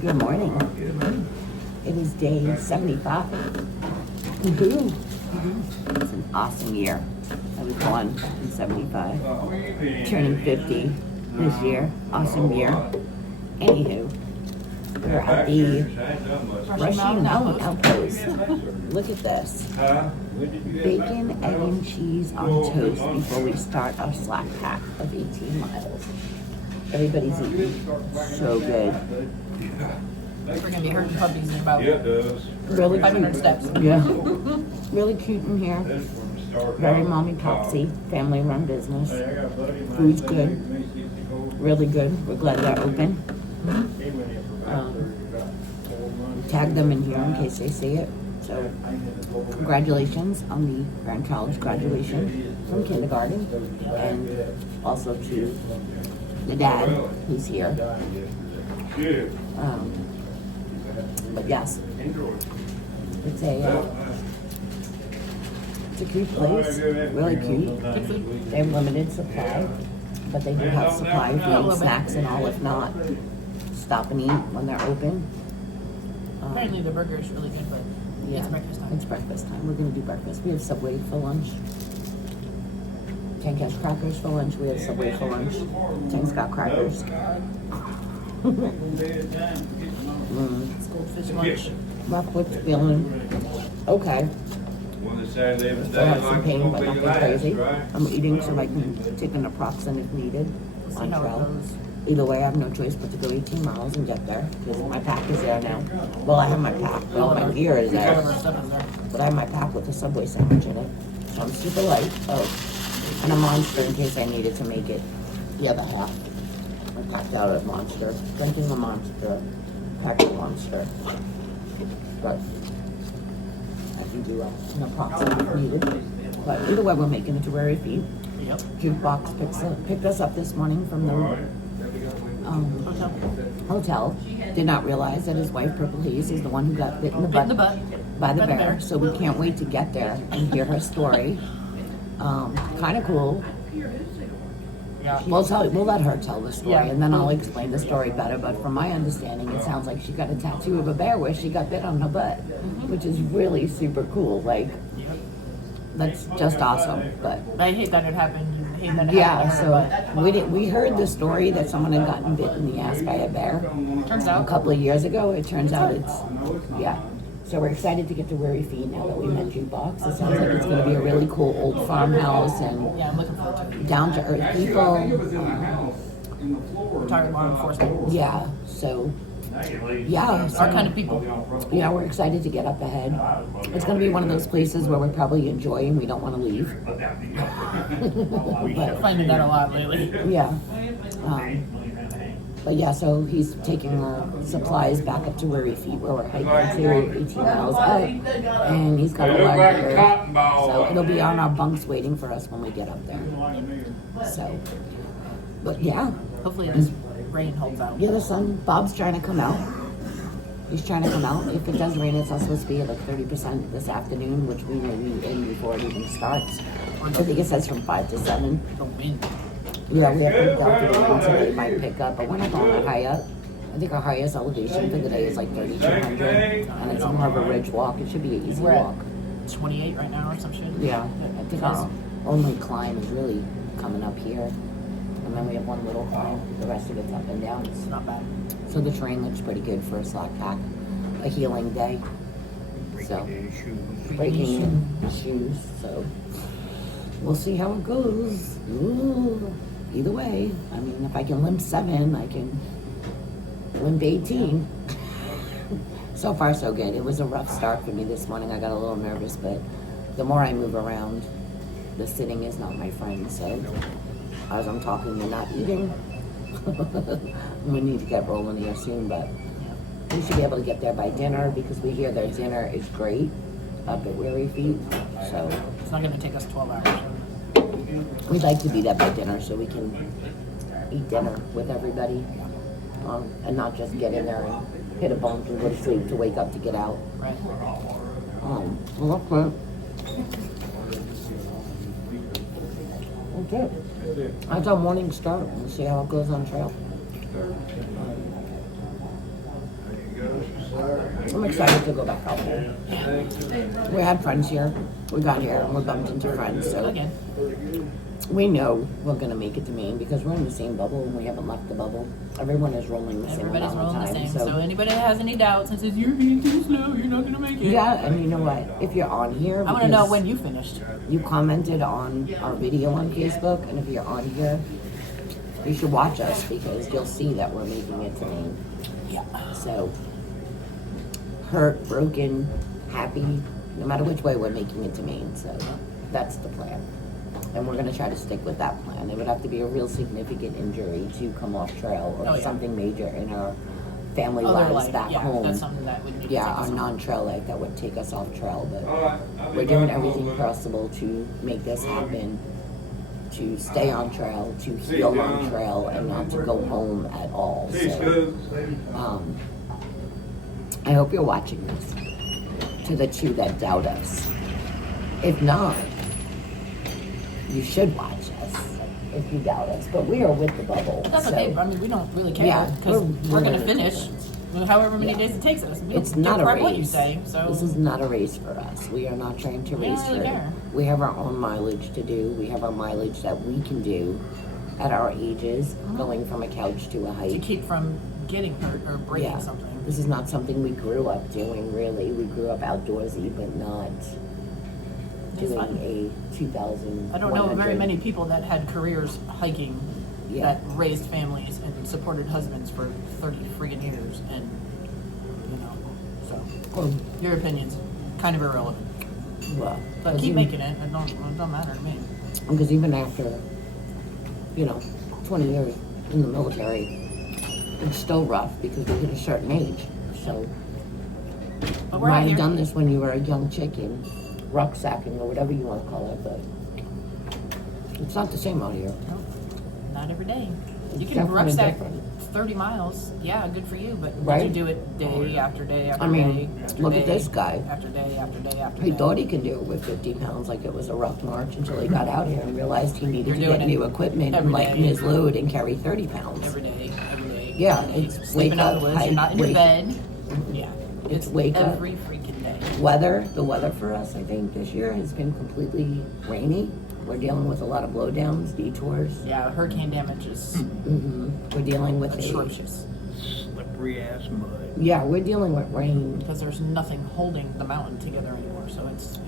Good morning. It is day 75. Woohoo! It's an awesome year. I was born in 75. Turning 50 this year. Awesome year. Anywho, we're at the Brushy Mountain OutPost. Look at this. Bacon, egg, and cheese on toast before we start our slack pack of 18 miles. Everybody's eating so good. We're gonna be herding puppies in about Really 500 cute. steps. Yeah. Really cute in here. Very mommy popsy. Family run business. Food's good. Really good. We're glad they're open. Tag them in here in case they see it. So, congratulations on the grandchild's graduation from kindergarten, and also to the dad who's here. But yes, it's a cute place, really cute. They have limited supply, but they do have supply if you need snacks and all. If not, stop and eat when they're open. Apparently the burger is really good, but Yeah, it's breakfast time. It's breakfast time. We're gonna do breakfast. We have Subway for lunch. Tank has crackers for lunch. We have Subway for lunch. Tank's got crackers. It's goldfish lunch. Rockwood's feeling okay. Still have some pain, but nothing crazy. I'm eating so I can take an naproxen if needed We'll see on how it trail. goes. Either way, I have no choice but to go 18 miles and get there because my pack is there now. Well, I have my pack. Well, my gear is All of there. our stuff is there. But I have my pack with a Subway sandwich in it. So I'm super light. Oh, and a Monster in case I needed to make it the other half. I packed out a Monster. Drinking a Monster. Packed a Monster. But I can do an approximate if needed. But either way, we're making it to Weary Feet. Yep. Jukebox picked us up this morning from the hotel. Did not realize that his wife, Purple Haze, is the one who got bit in the Bit in the butt butt. by the By the bear. bear. So we can't wait to get there and hear her story. Kind of cool. Yeah. We'll let her tell the story, Yeah. and then I'll explain the story better. But from my understanding, it sounds like she got a tattoo of a bear where she got bit on her butt, which is really super cool. Like, that's just awesome. But I hate that it happened. I hate that it yeah, happened to so her, we heard the story that someone had gotten bit in the ass by a bear but turns a out couple of years ago. It turns out yeah. So we're excited to get to Weary Feet now that we met Jukebox. It sounds like it's going to be a really cool old farmhouse and yeah, I'm looking forward to it. down to earth people. Retired law enforcement. Yeah, so yeah, Our kind of people. yeah, we're excited to get up ahead. It's going to be one of those places where we probably enjoy and we don't want to leave. We're finding that a lot lately. Yeah. But yeah, so he's taking our supplies back up to Weary Feet where we're hiking to 18 miles up. And he's got a large gear. So it'll be on our bunks waiting for us when we get up there. So, but yeah. Hopefully this rain holds out. Yeah, the sun, Bob's trying to come out. He's trying to come out. If it does rain, it's supposed to be at like 30% this afternoon, which we may be in before it even starts. I think it says from 5 to 7. The wind. Yeah, we have picked out for the wind, so they might pick up. But we're not going that high up. I think our highest elevation for the day is like 3,200, and it's more of a ridge walk. It should be an easy We're walk. at 28 right now or some shit. Yeah, I think our only climb is really coming up here. And then we have one little climb. The rest of it's up and down. It's not bad. So the terrain looks pretty good for a slack pack, a healing day. So, breaking shoes. So, we'll see how it goes. Ooh. Either way, I mean, if I can limp 7, I can limp 18. So far, so good. It was a rough start for me this morning. I got a little nervous, but the more I move around, the sitting is not my friend. So, as I'm talking, you're not eating. We need to get rolling here soon, but we should be able to get there by dinner because we hear their dinner is great up at Weary Feet. So It's not going to take us 12 hours. we'd like to be there by dinner so we can eat dinner with everybody, and not just get in there and hit a bunk and go to sleep to wake up to get out. Right. Well, that's it. That's our morning start. We'll see how it goes on trail. I'm excited to go back out there. We had friends here. We got here and we bumped into friends. So Again. we know we're going to make it to Maine because we're in the same bubble and we haven't left the bubble. Everyone is rolling the same Everybody's amount of rolling time. the same. So anybody that has any doubts and says, you're being too slow, you're not going to make it. Yeah, and you know what? If you're on here, I want to know when you finished. you commented on our video on Facebook, and if you're on here, you should watch us because you'll see that we're making it to Maine. Yeah. So, hurt, broken, happy, no matter which way we're making it to Maine. So, that's the plan. And we're going to try to stick with that plan. It would have to be a real significant injury to come off trail or something major in our family lives back home. That's something that would need to our non-trail life that would take us off trail. But we're doing everything possible to make this happen, to stay on trail, to heal on trail, and not to go home at all. So, I hope you're watching this. To the two that doubt us. If not, you should watch us if you doubt us. But we are with the bubble. That's okay. I mean, we don't really care Yeah, because we're going to gonna finish however many days it takes us. We It's don't not a care race. what you say. So This is not a race for us. We are not trying to We don't race really for care. We have our own mileage to do. We have our mileage that we can do at our ages, going from a couch to a to hike. keep from getting hurt or breaking Yeah. something. This is not something we grew up doing, really. We grew up outdoorsy, but not It's doing fun. a 2,000. I don't know very many people that had careers hiking Yeah. that raised families and supported husbands for 30 friggin' years, and so Well, your opinion's kind of irrelevant. well, But keep making it. It don't matter to me. because even after, 20 years in the military, it's still rough because we hit a certain age. So, But you we're might out have here. done this when you were a young chicken, rucksacking or whatever you want to call it, but it's not the same out here. No, not every day. You It's can definitely rucksack different. 30 miles. Yeah, good for you. But Right. did you do it day after day after I mean, day after look day at this guy. after day after day after He day? thought he could do it with 50 pounds like it was a rough march until he got out here and realized he needed You're to doing get it new equipment and every lighten day. his load and carry 30 pounds. Every day, every day. Yeah, every day. it's Sleeping wake out in up, the woods. You're hike, not in your wake- bed. Yeah, It's wake up. every freaking day. The weather for us, I think, this year has been completely rainy. We're dealing with a lot of blowdowns, detours. Yeah, hurricane damage is We're dealing with atrocious Slippery ass mud. we're dealing with rain. because there's nothing holding the mountain together anymore. So it's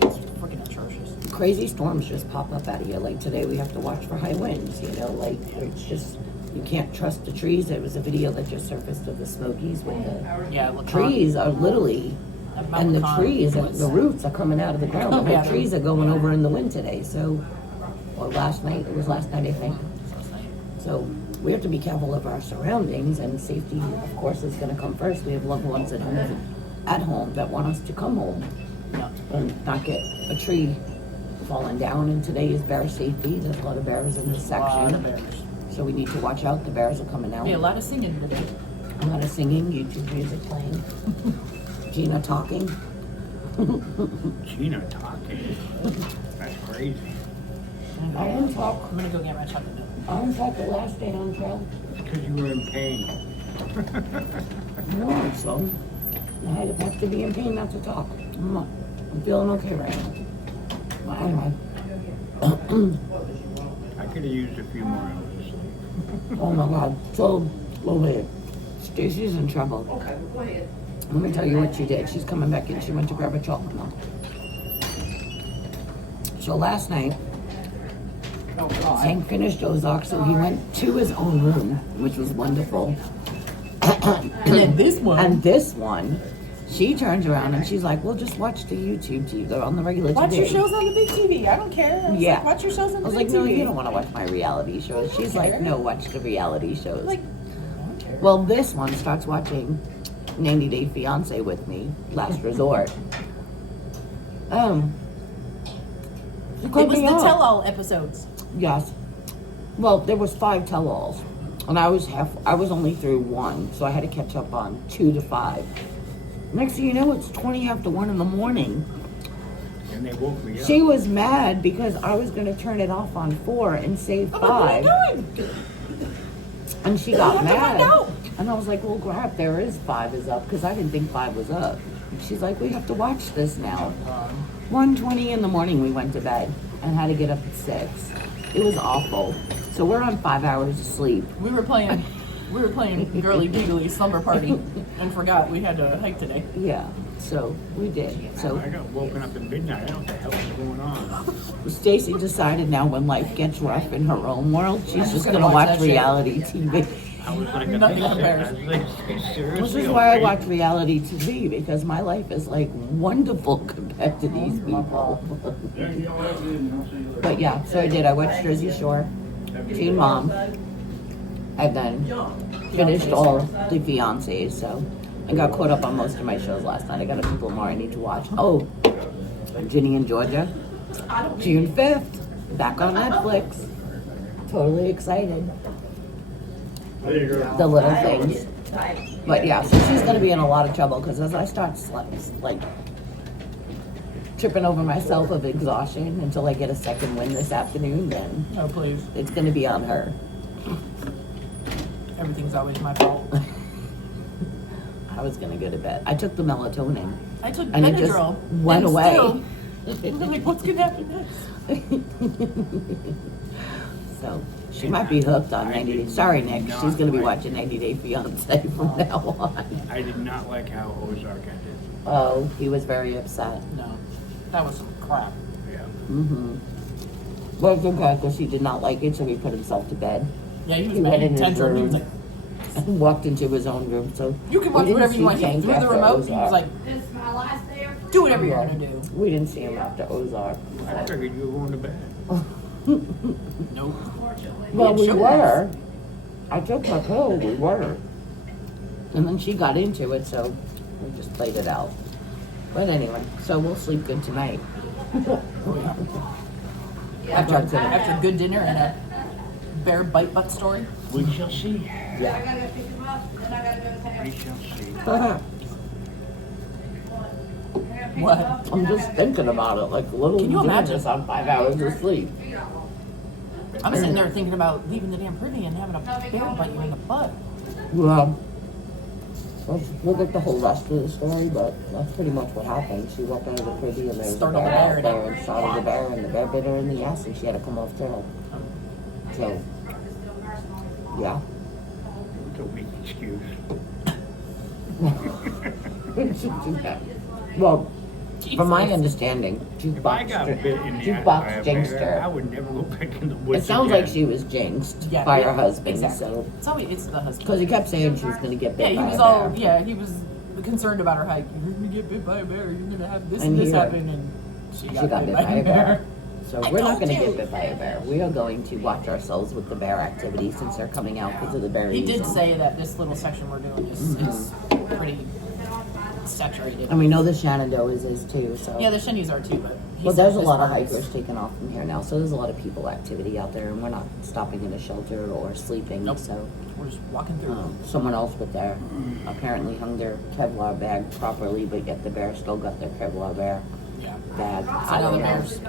freaking atrocious. Crazy storms just pop up out of here. Like today, we have to watch for high winds. Like it's just you can't trust the trees. There was a video that just surfaced of the Smokies with the Yeah, LeCon- trees are literally, Mount and the LeCon trees, was- the roots are coming out of the ground. The Yeah. whole trees are going over in the wind today. So, or last night, it was last night, I think. So we have to be careful of our surroundings, and safety, of course, is going to come first. We have loved ones at home that want us to come home Yeah. and not get a tree falling down. And today is bear safety. There's a lot of bears in this A lot of section, bears. so we need to watch out. The bears are coming out. Be a lot of singing today. A lot of singing, YouTube music playing, Gina talking. Gina talking. That's crazy. I didn't talk. I'm gonna go get my chocolate milk. I didn't talk the last day on trail. Because you were in pain. No, so I have to be in pain not to talk. I'm feeling okay right now. But anyway. I could have used a few more hours of sleep. Oh my God. So, over Stacy's in trouble. Let me tell you what she did. She's coming back in. She went to grab a chocolate milk. So last night, Hank finished Ozark, so he went to his own room, which was wonderful. And then this one. And this one, she turns around and she's like, well, just watch the YouTube TV on the regular Watch TV. your shows on the big TV. I don't care. I was Yeah. like, watch your shows on I the was big like, no, TV. you don't want to watch my reality shows. She's like, care. no, watch the reality shows. Like, I don't care. Well, this one starts watching 90 Day Fiance with me, Last Resort. She It called was me the up. tell-all episodes. Yes. Well, there was 5 tell-alls, and I was only through 1, so I had to catch up on 2 to 5. Next thing you know, it's 20 after 1 in the morning. And they woke me up. She was mad because I was going to turn it off on 4 and save I'm like, what are 5. you doing? And she I got have to find mad. out. And I was like, well, crap, there is 5 is up, because I didn't think 5 was up. And she's like, we have to watch this now. 1:20 in the morning we went to bed and had to get up at 6. It was awful. So we're on 5 hours of sleep. We were playing Girly Giggly Slumber Party and forgot we had to hike today. Yeah, so we did. So I got woken up at midnight. I don't know what the hell was going on. Stacy decided now when life gets rough in her own world, she's just gonna gonna watch watch that shit. reality TV. I was like, Nothing compares. seriously? This is why I watch reality TV, because my life is like wonderful compared to these people. But yeah, so I did. I watched Jersey Shore, Teen Mom. I've then finished all the fiancés, so I got caught up on most of my shows last night. I got a couple more I need to watch. Oh, Ginny and Georgia, June 5th, back on Netflix. Totally excited. The little things. But yeah, so she's gonna be in a lot of trouble, because as I start like tripping over myself of exhaustion until I get a second win this afternoon, then Oh, please. it's gonna be on her. Everything's always my fault. I was gonna go to bed. I took the melatonin I took and it just Benadryl. went and away. still, I'm like, what's gonna happen next? So she might be hooked on 90 Day. Sorry, Nick. She's gonna be watching 90 Day Fiance from now on. I did not like how Ozark ended. Oh, he was very upset. No, that was some crap. Yeah. Mm-hmm. Well, it's okay, because he did not like it, so he put himself to bed. Yeah, he was He went in mad. his Tantrum. He was room like, and walked into his own room. So you can we watch didn't whatever you see want. He Tank threw the after remote. He was Ozark. like, This is my last day of do whatever you're gonna do. We didn't see him after Ozark. I figured you were going to bed. Nope. Well, we Sure. were. I took her pill, we were. And then she got into it, so we just played it out. But anyway, so we'll sleep good tonight. After a good dinner and a bear bite butt story. We shall see. I gotta go pick him up, then I gotta go to We town. shall see. What? I'm just thinking about it, like little Can you imagine? just on 5 hours of sleep. I'm sitting there thinking about leaving the damn privy and having a bear bite you in the butt. Well, we'll get the whole rest of the story, but that's pretty much what happened. She walked out of the privy and there was a Startled bear the bear out there and startled the bear, and the bear bit her in the ass and she had to come off tail. So, yeah. It's a weak excuse. Well, from my Jesus. understanding, If I got bit in the ass by jukebox a jinxed bear, I her. would never go back in the woods It sounds like again. she was jinxed Yeah, by yeah, her husband, exactly. so It's the husband. because he kept saying she was going to get Yeah, bit he by was a all. bear. Yeah, he was concerned about her hike. You're gonna get bit by a bear. You're gonna have this And and this he- happen, and she She got bit by a bear. So we're not going to get bit by a bear. We are going to watch ourselves with the bear activity since they're coming out because of the bear He did season. say that this little section we're doing is pretty saturated. And we know the Shenandoahs is too. So Yeah, the shinnies are too, but he well, said there's a this lot of part is- hikers taking off from here now. So there's a lot of people activity out there, and we're not stopping in a shelter or sleeping. Nope. So. We're just walking through. Someone else with their apparently hung their Kevlar bag properly, but yet the bear still got their Kevlar bear Yeah. bag. So I now the don't know. bears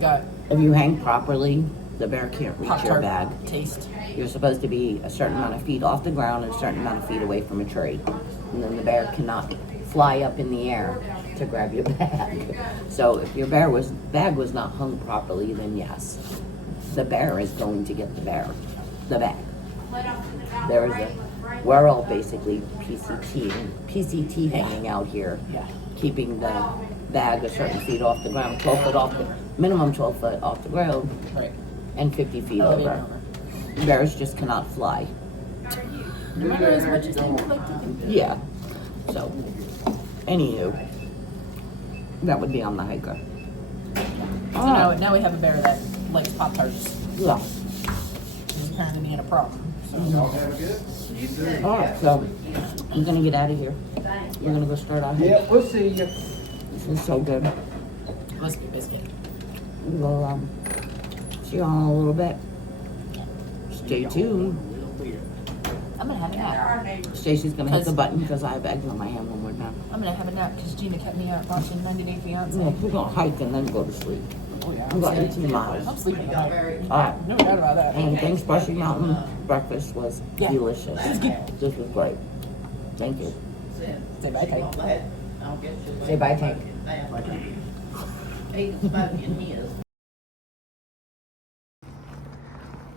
got If you hang properly, the bear can't reach your Pop-Tart bag. taste. You're supposed to be a certain amount of feet off the ground and a certain amount of feet away from a tree. And then the bear cannot fly up in the air to grab your bag. So if your bag was not hung properly, then yes, the bear is going to get the bag. We're all basically PCT hanging out here, Yeah. keeping the bag a certain feet off the ground, 12 foot off the, minimum 12 foot off the ground, Right. and 50 feet Elevated over. over. Bears just cannot fly. No matter as much as they would like to do. Yeah. So, anywho, that would be on the hiker. So now we have a bear that likes Pop-Tarts. Yeah. He's apparently being a problem. So. Alright, so I'm gonna get out of here. We're gonna go start our hike. Yeah, we'll see you. This is so good. Let's get biscuit. We'll see you all in a little bit. Stay tuned. I'm gonna have a nap. Stacy's gonna hit the button because I have eggs on my hand when we're done. I'm gonna have a nap because Gina kept me out watching 90 Day Fiance. Yeah, we're gonna hike and then go to sleep. Oh yeah. We got 18 miles. I'm sleeping tonight. Alright. No doubt about that. And thanks, Brushy Mountain. Breakfast was Yeah. delicious. This was great. Thank you. Say bye, Kate. Say bye, Tank.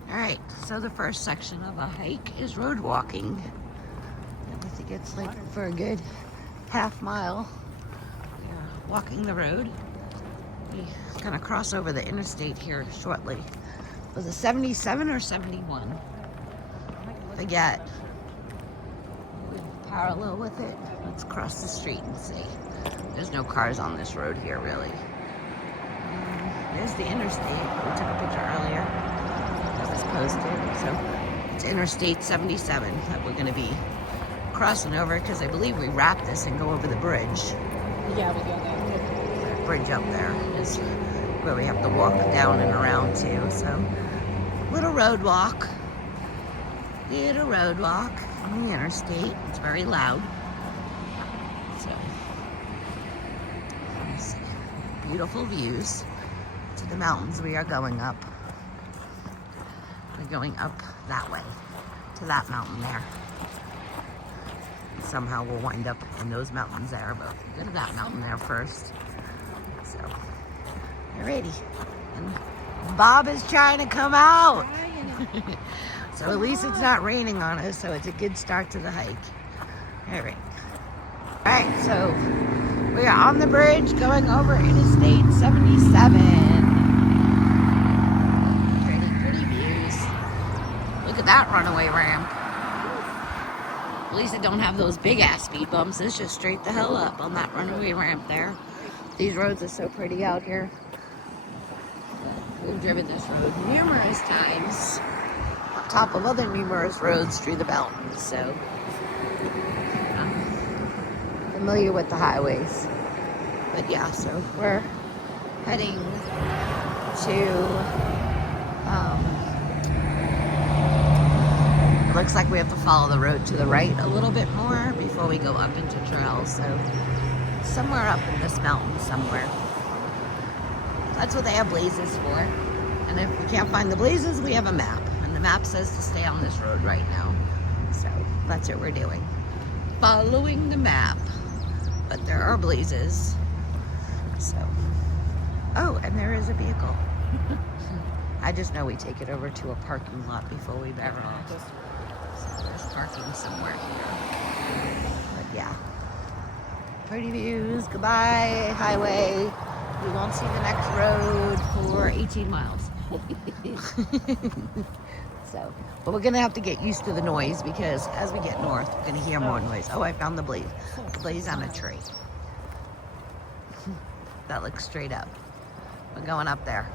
Alright, so the first section of a hike is road walking. I think it's like for a good half mile. We're walking the road. We're gonna cross over the interstate here shortly. Was it 77 or 71? Forget. Parallel with it. Let's cross the street and see. There's no cars on this road here, really. There's the interstate. We took a picture earlier. That was posted. So it's Interstate 77 that we're going to be crossing over because I believe we wrap this and go over the bridge. Yeah, we got that. That bridge up there is where we have to walk down and around to. So little road walk. Little road walk on the interstate. It's very loud. So let's see. Beautiful views to the mountains we are going up. We're going up that way to that mountain there. Somehow we'll wind up in those mountains there, but we'll go to that mountain there first. So, alrighty. And Bob is trying to come out. So at least it's not raining on us, so it's a good start to the hike. Alright. Alright, so we are on the bridge going over Interstate 77. Pretty views. Look at that runaway ramp. At least it don't have those big ass speed bumps. It's just straight the hell up on that runaway ramp there. These roads are so pretty out here. We've driven this road numerous times. On top of other numerous roads through the mountains, so I'm familiar with the highways. But yeah, so we're heading to looks like we have to follow the road to the right a little bit more before we go up into trails. So somewhere up in this mountain somewhere. That's what they have blazes for. And if we can't find the blazes, we have a map. And the map says to stay on this road right now. So that's what we're doing. Following the map. But there are blazes. So. Oh, and there is a vehicle. I just know we take it over to a parking lot before we barrel off. So there's parking somewhere here. But yeah. Pretty views. Goodbye, highway. We won't see the next road for 18 miles. So, but we're gonna have to get used to the noise because as we get north, we're gonna hear more noise. Oh, I found the blaze. The blaze on a tree. That looks straight up. We're going up there.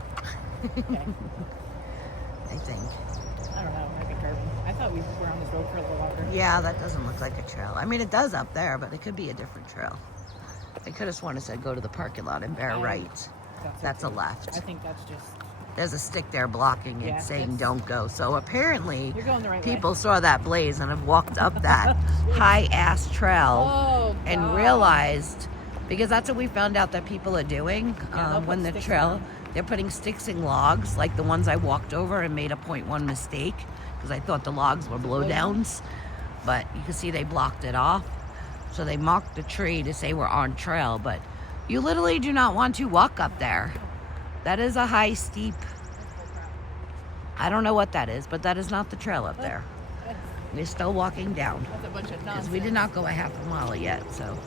Okay. I think. I don't know, like a curve. I thought we were on this road for a little longer. Yeah, that doesn't look like a trail. I mean, it does up there, but it could be a different trail. I could have sworn it said go to the parking lot and bear right. That's a left. I think that's just... There's a stick there blocking it, Yeah, saying that's- don't go. So apparently, You're going the right people saw that blaze and have walked up that high-ass trail Oh, and God. realized, because that's what we found out that people are doing Yeah, they'll when put the sticks trail, down. they're putting sticks in logs, like the ones I walked over and made a 0.1 mistake because I thought the logs were blowdowns, but you can see they blocked it off. So they marked the tree to say we're on trail, but you literally do not want to walk up there. That is a high, steep, I don't know what that is, but that is not the trail up there. We're still walking down That's a bunch of because nonsense. we did not go a half a mile yet, so.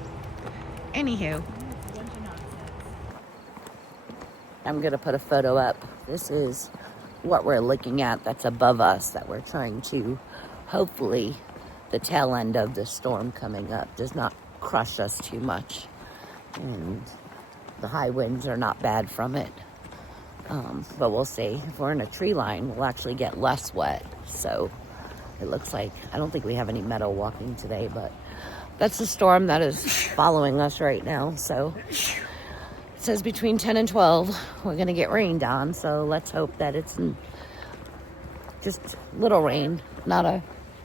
Anywho, That's a bunch of nonsense. I'm gonna put a photo up. This is what we're looking at that's above us that we're trying to, hopefully, the tail end of the storm coming up does not crush us too much. And the high winds are not bad from it. But we'll see. If we're in a tree line, we'll actually get less wet. So it looks like, I don't think we have any meadow walking today, but that's the storm that is following us right now. So it says between 10 and 12, we're going to get rained on. So let's hope that it's just little rain, not a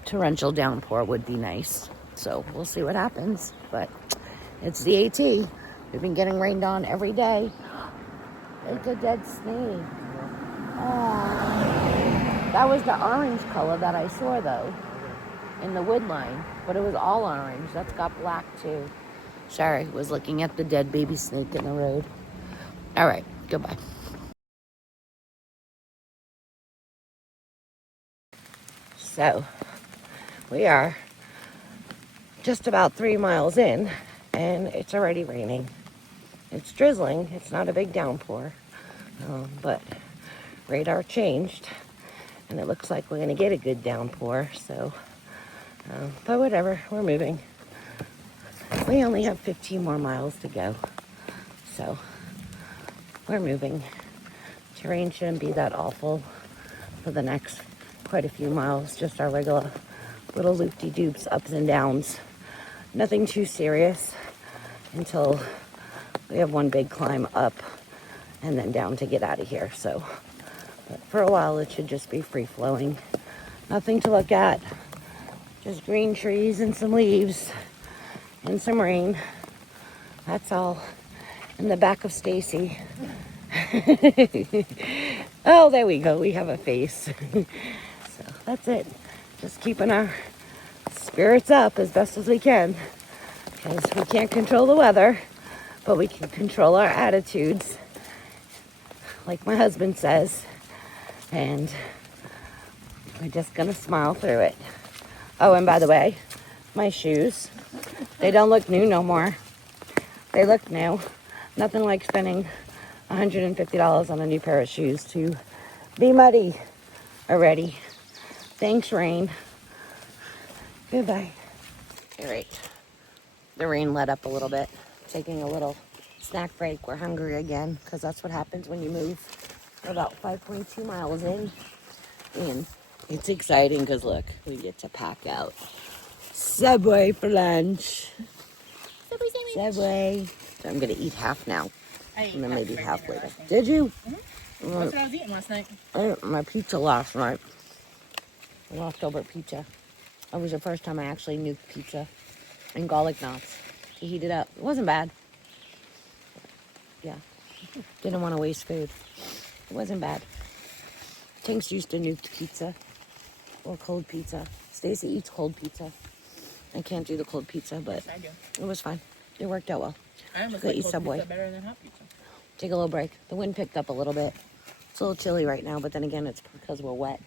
torrential downpour would be nice. So we'll see what happens. But it's the AT. We've been getting rained on every day. It's a dead snake. Oh. That was the orange color that I saw, though, in the wood line. But it was all orange. That's got black, too. Sorry, was looking at the dead baby snake in the road. All right, goodbye. So, we are just about 3 miles in, and it's already raining. It's drizzling. It's not a big downpour, but radar changed, and it looks like we're going to get a good downpour. So, but whatever, we're moving. We only have 15 more miles to go, so we're moving. Terrain shouldn't be that awful for the next quite a few miles. Just our regular little loop-de-doops, ups and downs. Nothing too serious until we have one big climb up and then down to get out of here. So, but for a while it should just be free-flowing. Nothing to look at. Just green trees and some leaves and some rain. That's all. In the back of Stacy. Oh, there we go. We have a face. So that's it. Just keeping our spirits up as best as we can. Because we can't control the weather, but we can control our attitudes. Like my husband says. And we're just going to smile through it. Oh, and by the way, my shoes, they don't look new no more. They look new. Nothing like spending $150 on a new pair of shoes to be muddy already. Thanks, rain. Goodbye. All right. The rain let up a little bit. Taking a little snack break. We're hungry again because that's what happens when you move. We're about 5.2 miles in. And it's exciting because, look, we get to pack out Subway for lunch. Subway sandwich. Subway. So I'm going to eat half now. And then maybe half later. last night. Did you? Mm-hmm. That's what I was eating last night. I ate my pizza last night. Leftover pizza. That was the first time I actually nuked pizza and garlic knots to heat it up. It wasn't bad. Yeah. Didn't want to waste food. It wasn't bad. Tinks used to nuke pizza or cold pizza. Stacy eats cold pizza. I can't do the cold pizza, but I do. it was fine. It worked out well. I almost Go like eat cold Subway. pizza better than hot pizza. Take a little break. The wind picked up a little bit. It's a little chilly right now, but then again, it's because we're wet.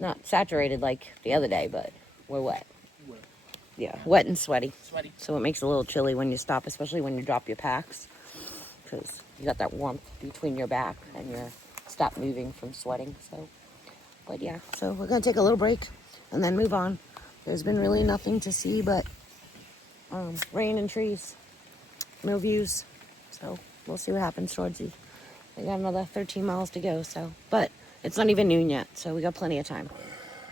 Not saturated like the other day, but we're wet. Yeah, wet and sweaty. Sweaty. So it makes it a little chilly when you stop, especially when you drop your packs. Because you got that warmth between your back and you're stop moving from sweating. So, but yeah, so we're going to take a little break and then move on. There's been really nothing to see but rain and trees. No views. So we'll see what happens towards you. We got another 13 miles to go, so. But it's not even noon yet, so we got plenty of time.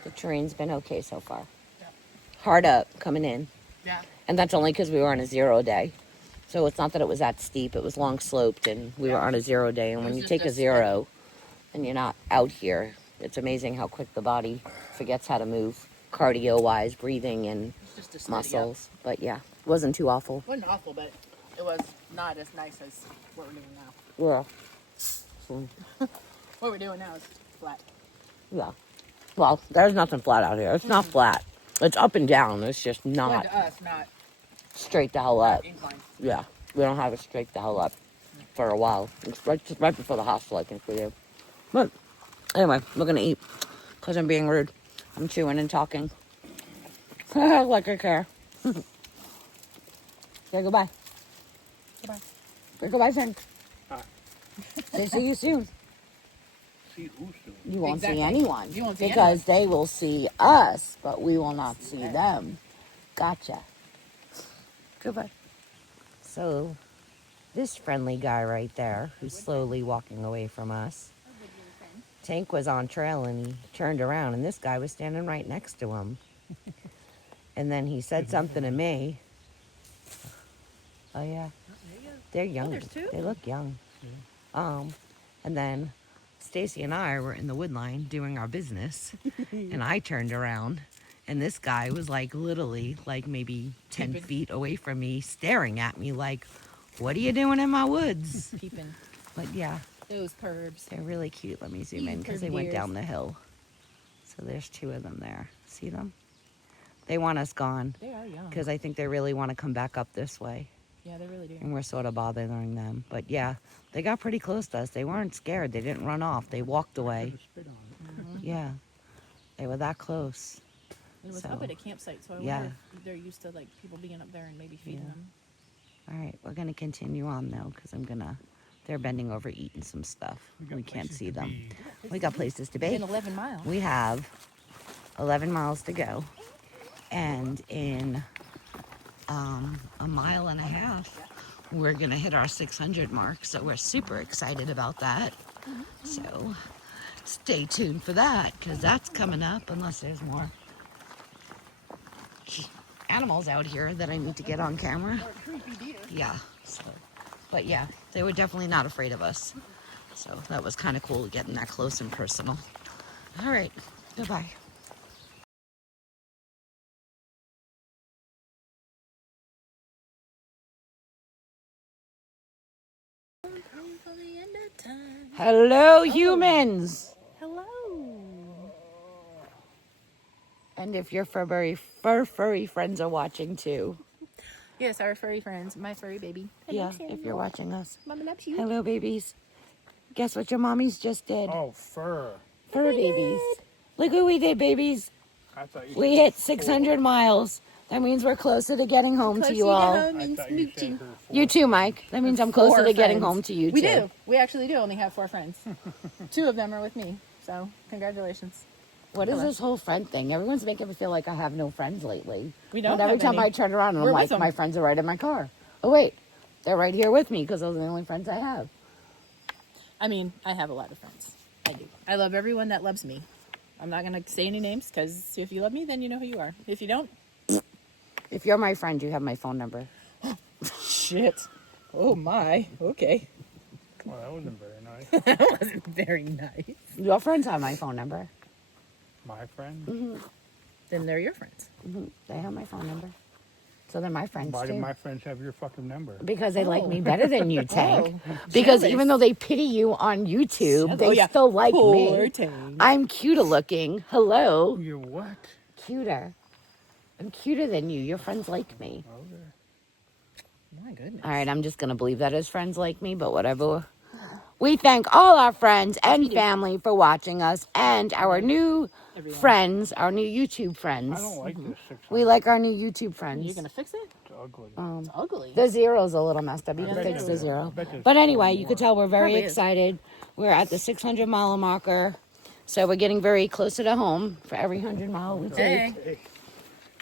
The terrain's been okay so far. Yeah. Hard up coming in. Yeah. And that's only because we were on a 0 day. So it's not that it was that steep. It was long sloped and we were on a 0 day. And when you take a 0 and you're not out here, it's amazing how quick the body forgets how to move. Cardio-wise, breathing and It's just a steady muscles. But yeah, it wasn't too awful. It wasn't awful, but it was not as nice as what we're doing now. Yeah. So, What we're doing now is flat. yeah. Well, there's nothing flat out here. It's not flat. It's up and down. It's just Well, not to us, not straight the hell up. incline. Yeah. We don't have it straight the hell up for a while. It's right before the hostel, I think, we do. But anyway, we're going to eat because I'm being rude. I'm chewing and talking. Like I care. Say goodbye. Goodbye. Say goodbye, friend. Hi. Say see you soon. See who's doing? You won't Exactly. see anyone. You won't see because they will see us, but we will not see them. Gotcha. Goodbye. So, this friendly guy right there, who's slowly walking away from us, Tank was on trail and he turned around and this guy was standing right next to him. And then he said something to me. Oh yeah. They're young. there's two. They look young. And then Stacy and I were in the wood line doing our business and I turned around and this guy was like literally like maybe 10 Peeping. feet away from me staring at me like, what are you doing in my woods? Peeping. But yeah, Those pervs. they're really cute. Let me zoom in because Perv they went deers. down the hill. So there's 2 of them there. See them? They want us gone They are young. because I think they really want to come back up this way. Yeah, they really do. And we're sort of bothering them. But yeah, they got pretty close to us. They weren't scared. They didn't run off. They walked away. Spit on it. Yeah, they were that close. And it was So, up at a campsite, so I yeah. wonder if they're used to like people being up there and maybe feeding Yeah. them. All right, we're going to continue on though because they're bending over eating some stuff. We can't see them. We got places to be. In 11 miles. We have 11 miles to go. And in a mile and a half, we're going to hit our 600 mark. So we're super excited about that. So stay tuned for that because that's coming up unless there's more animals out here that I need to get on camera. Yeah. So, but yeah, they were definitely not afraid of us. So that was kind of cool getting that close and personal. All right. Goodbye. Hello, humans. Hello. And if your furry friends are watching too. Yes, our furry friends. My furry baby. Yeah, if you're watching us. Mama loves you. Hello, babies. Guess what your mommies just did? Oh, fur. Fur babies. Look what we did, babies. I thought you We said hit 600 miles. That means we're closer to getting home to you all. I thought you said her four. You too, Mike. That means I'm closer Four to getting friends. home to you We too. do. We actually do only have 4 friends. 2 of them are with me. So, congratulations. What is this whole friend thing? Everyone's making me feel like I have no friends lately. We don't But every have time any. I turn around, and We're I'm with like, them. my friends are right in my car. Oh wait, they're right here with me because those are the only friends I have. I mean, I have a lot of friends. I do. I love everyone that loves me. I'm not going to say any names because if you love me, then you know who you are. If you don't, If you're my friend, you have my phone number. shit. Oh my. Okay. Well, that wasn't very nice. That wasn't very nice. Your friends have my phone number. My friend? Mm-hmm. Then they're your friends. They have my phone number. So they're my friends Why too. do my friends have your fucking number? Because they like me better than you, Tank. Oh, Because jealous. even though they pity you on YouTube, Oh, they yeah. still like Poor me. Tank. I'm cuter looking. Hello. You're what? Cuter. I'm cuter than you. Your friends like me. Okay. My goodness. All right, I'm just going to believe that his friends like me, but whatever. We thank all our friends and family for watching us and our new Everyone. friends, our new YouTube friends. I don't like this 600. We like our new YouTube friends. You're going to fix it? It's ugly. It's ugly. The zero's a little messed up. You Yeah, can fix it the is. zero. bet there's But anyway, you more. could tell we're very Probably is. excited. We're at the 600 mile marker. So we're getting very closer to home for every 100 mile we take. Hey.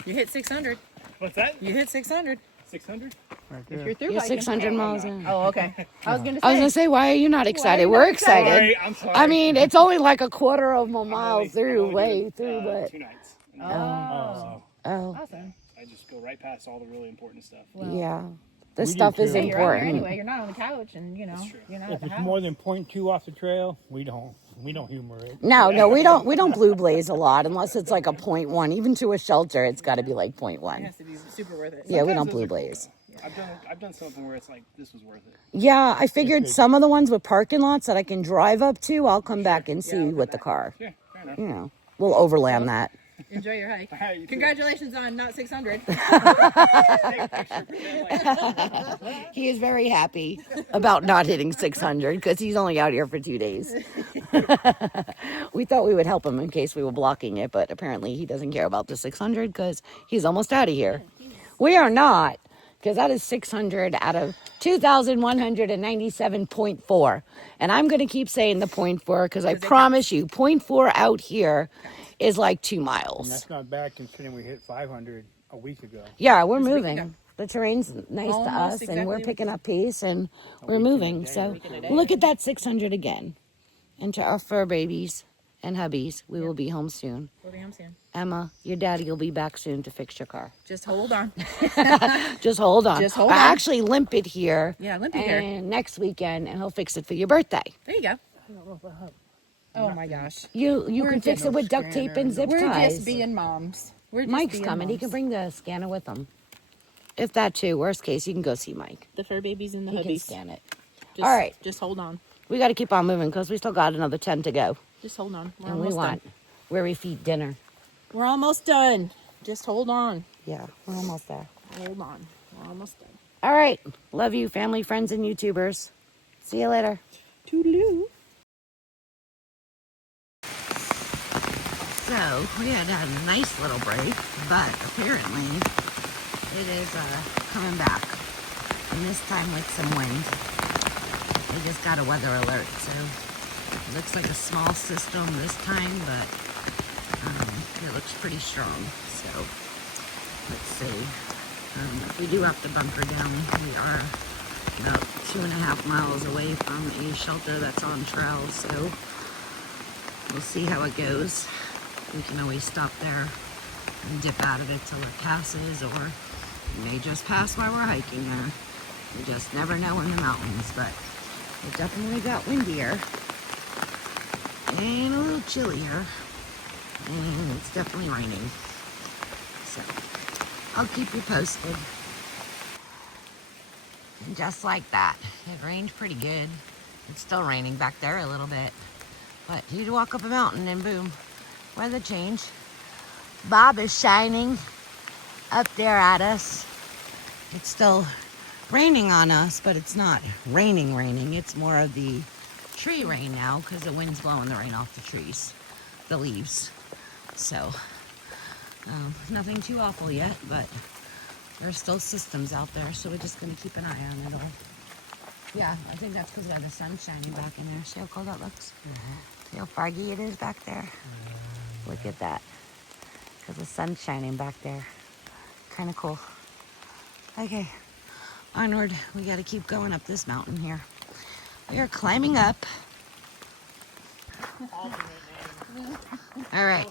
You hit 600. What's that? You hit 600. 600? Right If there. you're through You're biking. 600 miles in. Oh, okay. I was going to say. I was going to say, why are you not excited? you We're not excited? excited. I'm sorry. I mean, it's only like a quarter of a mile I'm through, only way doing, through, but... 2 nights. Oh. Oh. Oh, Awesome. I just go right past all the really important stuff. yeah. This We do stuff is too. Hey, you're out here important. anyway. You're not on the couch, and you know That's true. you're not at If the it's house. more than 0.2 off the trail, we don't humor it. No, we don't blue blaze a lot unless it's like a 0.1. Even to a shelter, it's got to be like It 0.1. has to be super worth it. Yeah, we Sometimes don't those blue are cool, blaze. though. I've done something where it's like this was worth it. Yeah, I figured some of the ones with parking lots that I can drive up to, I'll come back and see I'll come with the back. car. Yeah, fair enough. You know, we'll overland that. Enjoy your hike. All right, you too. Congratulations on not 600. He is very happy about not hitting 600 because he's only out here for 2 days. We thought we would help him in case we were blocking it, but apparently he doesn't care about the 600 because he's almost out of here. We are not, because that is 600 out of 2,197.4. And I'm going to keep saying the 0.4 because I promise you, 0.4 out here is like 2 And miles. that's not bad considering we hit 500 a week ago. Yeah, we're Just a week moving. ago. The terrain's nice to Almost us, and exactly we're a week picking ago. up pace, and we're week and a moving. day. So Week and a day. look at that 600 again. And to our fur babies and hubbies, we will be home soon. We'll be home soon. Emma, your daddy will be back soon to fix your car. Just hold on. Just hold on. Just hold I on. actually limp it here. Yeah, limp it here. And next weekend, and he'll fix it for your birthday. There you go. Oh my gosh. You We're can fix just- it with duct tape and zip We're ties. just being moms. We're just Mike's being coming. He can moms. bring the scanner with him. If that too, worst case, you can go see Mike. the fur babies and the He can hubbies. scan it. Just, All right. Just hold on. We got to keep on moving because we still got another 10 to go. Just hold on. We're And we almost want done. Weary Feet dinner. We're almost done. Just hold on. Yeah, we're almost there. Hold on. We're almost done. All right. Love you, family, friends, and YouTubers. See you later. Toodaloo. So, we had a nice little break, but apparently it is coming back. And this time with some wind. We just got a weather alert, so it looks like a small system this time, but it looks pretty strong. So, let's see. We do have to bunker down. We are about 2.5 miles away from a shelter that's on trail, so we'll see how it goes. We can always stop there and dip out of it till it passes, or it may just pass while we're hiking there. You just never know in the mountains, but it definitely got windier and a little chillier, and it's definitely raining. So I'll keep you posted. And just like that, it rained pretty good. It's still raining back there a little bit, but you'd walk up a mountain and boom, weather change. Bob is shining up there at us. It's still raining on us, but it's not raining. It's more of the tree rain now because the wind's blowing the rain off the trees, the leaves. So nothing too awful yet, but there's still systems out there, so we're just going to keep an eye on it all. Yeah, I think that's because of the sun shining back in there. See how cold that looks? See how foggy it is back there? Look at that. Because the sun's shining back there. Kind of cool. Okay, onward. We got to keep going up this mountain here. We are climbing up. All right.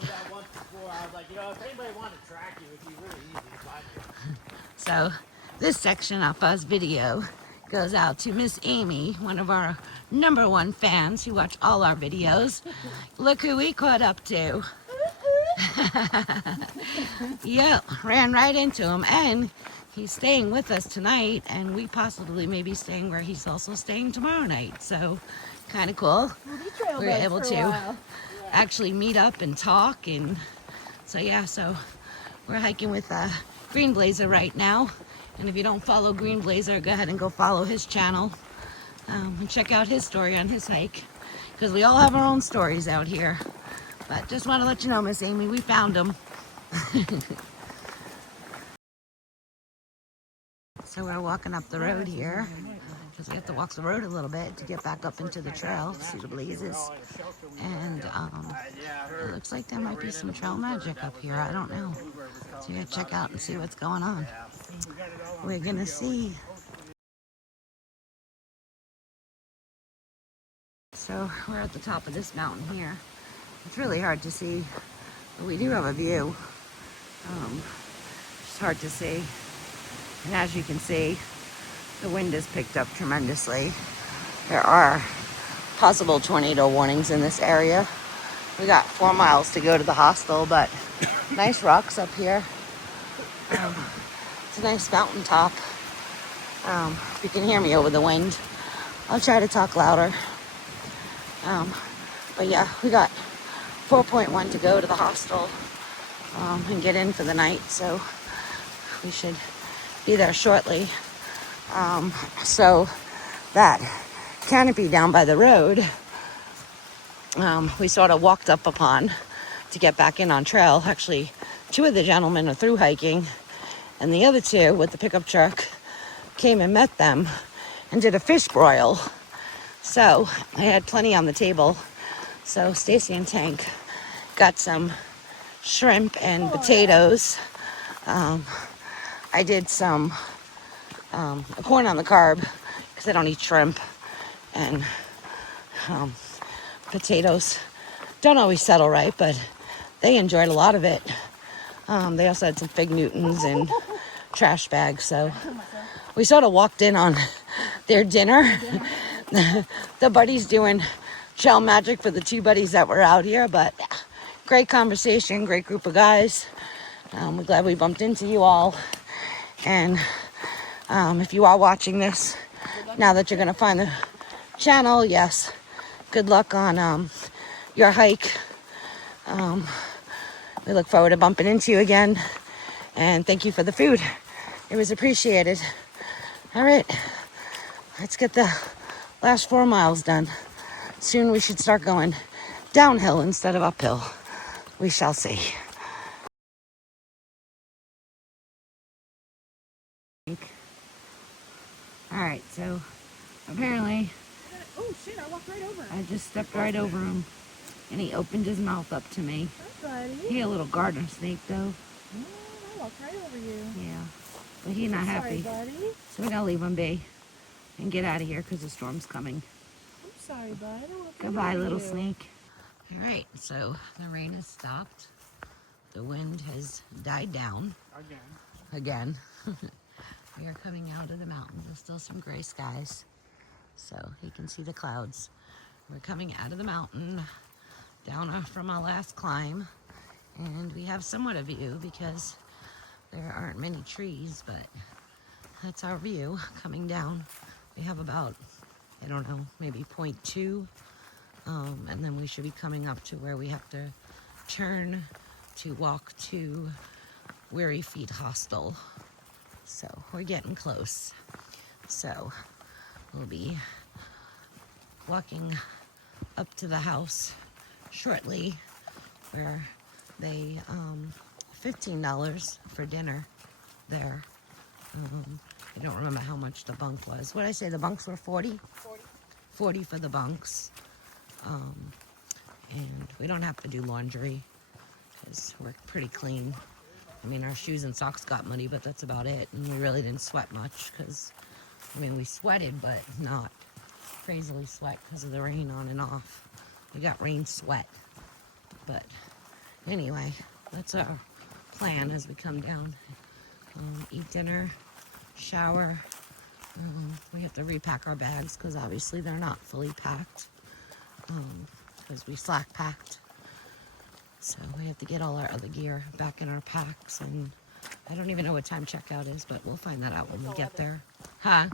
So this section of us video goes out to Miss Amy, one of our #1 fans who watch all our videos. Look who we caught up to. Yep, ran right into him, and he's staying with us tonight, and we possibly may be staying where he's also staying tomorrow night. So kind of cool. We were able to actually meet up and talk, and so yeah, so we're hiking with Green Blazer right now. And if you don't follow Green Blazer, go ahead and go follow his channel and check out his story on his hike, because we all have our own stories out here. But just want to let you know, Miss Amy, we found him. So we're walking up the road here because we have to walk the road a little bit to get back up into the trail, see the blazes. And it looks like there might be some trail magic up here. I don't know. So we gotta check out and see what's going on. We're gonna see. So we're at the top of this mountain here. It's really hard to see, but we do have a view. It's hard to see. And as you can see, the wind has picked up tremendously. There are possible tornado warnings in this area. We got 4 miles to go to the hostel, but nice rocks up here. It's a nice mountaintop. You can hear me over the wind. I'll try to talk louder. But yeah, we got 4.1 to go to the hostel and get in for the night, so we should be there shortly. So that canopy down by the road, we sort of walked up upon to get back in on trail. Actually, 2 of the gentlemen are through hiking, and the other 2 with the pickup truck came and met them and did a fish broil. So I had plenty on the table. So Stacy and Tank got some shrimp and potatoes. I did some corn on the carb because I don't eat shrimp, and potatoes don't always settle right, but they enjoyed a lot of it. They also had some fig Newtons and trash bags, so we sort of walked in on their dinner. The buddies doing trail magic for the 2 buddies that were out here, but great conversation, great group of guys. We're glad we bumped into you all. And if you are watching this, now that you're going to find the channel. Yes. Good luck on your hike. We look forward to bumping into you again. And thank you for the food. It was appreciated. All right. Let's get the last 4 miles done. Soon we should start going downhill instead of uphill. We shall see. All right, so apparently Oh shit! I walked right over. I just stepped right over him and he opened his mouth up to me. Buddy. He a little garter snake though. I walked right over you. Yeah, but he's not happy. Sorry, buddy. So we gotta leave him be and get out of here because the storm's coming. I'm sorry, bud. I walked Goodbye, over little you. snake. All right, so the rain has stopped. The wind has died down again. We are coming out of the mountains. There's still some gray skies, so you can see the clouds. We're coming out of the mountain, down from our last climb, and we have somewhat of view because there aren't many trees, but that's our view coming down. We have about, I don't know, maybe 0.2, and then we should be coming up to where we have to turn to walk to Weary Feet Hostel. So we're getting close. So we'll be walking up to the house shortly where they $15 for dinner there. I don't remember how much the bunk was. What did I say? The bunks were 40? 40 for the bunks. And we don't have to do laundry because we're pretty clean. I mean, our shoes and socks got muddy, but that's about it. And we really didn't sweat much because, I mean, we sweated, but not crazily sweat because of the rain on and off. We got rain sweat. But anyway, that's our plan as we come down. Eat dinner, shower. We have to repack our bags because obviously they're not fully packed because we slack packed. So we have to get all our other gear back in our packs, and I don't even know what time checkout is, but we'll find that out when we get there. Huh?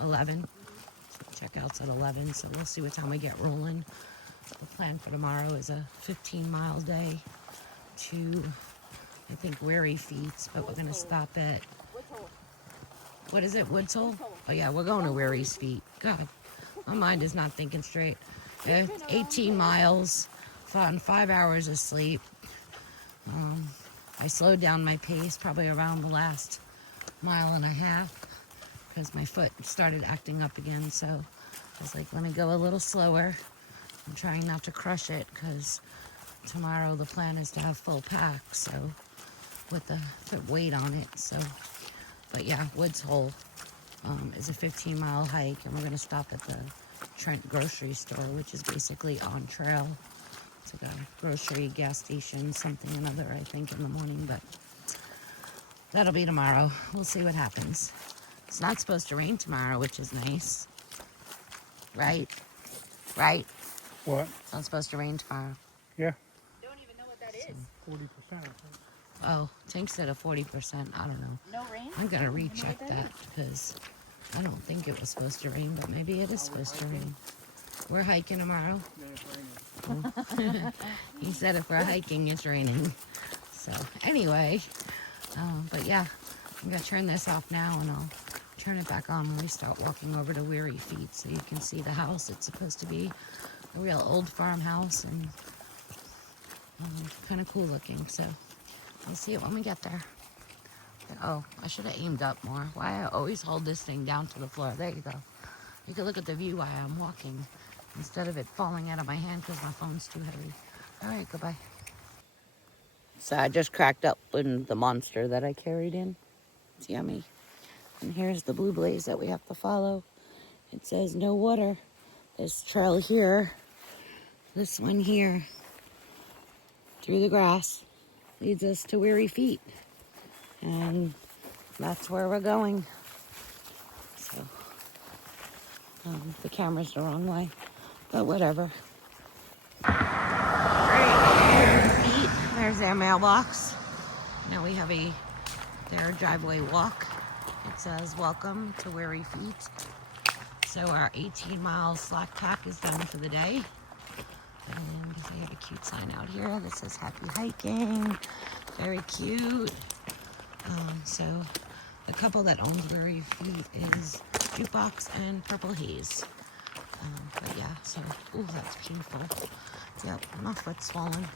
11. So checkout's at 11, so we'll see what time we get rolling. The plan for tomorrow is a 15-mile day to, I think, Weary Feet, but we're going to stop at, what is it, Woods Hole? Oh yeah, we're going to Weary's Feet. God, my mind is not thinking straight. 18 miles. On 5 hours of sleep. I slowed down my pace probably around the last mile and a half because my foot started acting up again. So I was like, let me go a little slower. I'm trying not to crush it because tomorrow the plan is to have full pack. So with the weight on it. So, but yeah, Woods Hole is a 15-mile hike, and we're going to stop at the Trent grocery store, which is basically on trail. It's like a grocery, gas station, something or another, I think, in the morning, but that'll be tomorrow. We'll see what happens. It's not supposed to rain tomorrow, which is nice. Right? Right? What? It's not supposed to rain tomorrow. Yeah. Don't even know what that is. 40%. Oh, Tank said a 40%. I don't know. No rain? I'm going to recheck that because I don't think it was supposed to rain, but maybe it is supposed to rain. We're hiking tomorrow. He said if we're hiking, it's raining. So anyway, but yeah, I'm gonna turn this off now and I'll turn it back on when we start walking over to Weary Feet so you can see the house. It's supposed to be a real old farmhouse and kind of cool looking. So I'll see it when we get there. Oh, I should have aimed up more. Why I always hold this thing down to the floor. There you go. You can look at the view while I'm walking instead of it falling out of my hand because my phone's too heavy. All right, goodbye. So I just cracked up with the monster that I carried in. It's yummy. And here's the blue blaze that we have to follow. It says no water. This trail here, this one here, through the grass, leads us to Weary Feet. And that's where we're going. So the camera's the wrong way, but whatever. There's their mailbox. Now we have their driveway walk. It says welcome to Weary Feet. So our 18-mile slack pack is done for the day. And we have a cute sign out here that says happy hiking. Very cute. So the couple that owns Weary Feet is Jukebox and Purple Haze. But yeah, so, ooh, that's painful. Yep, my foot's swollen.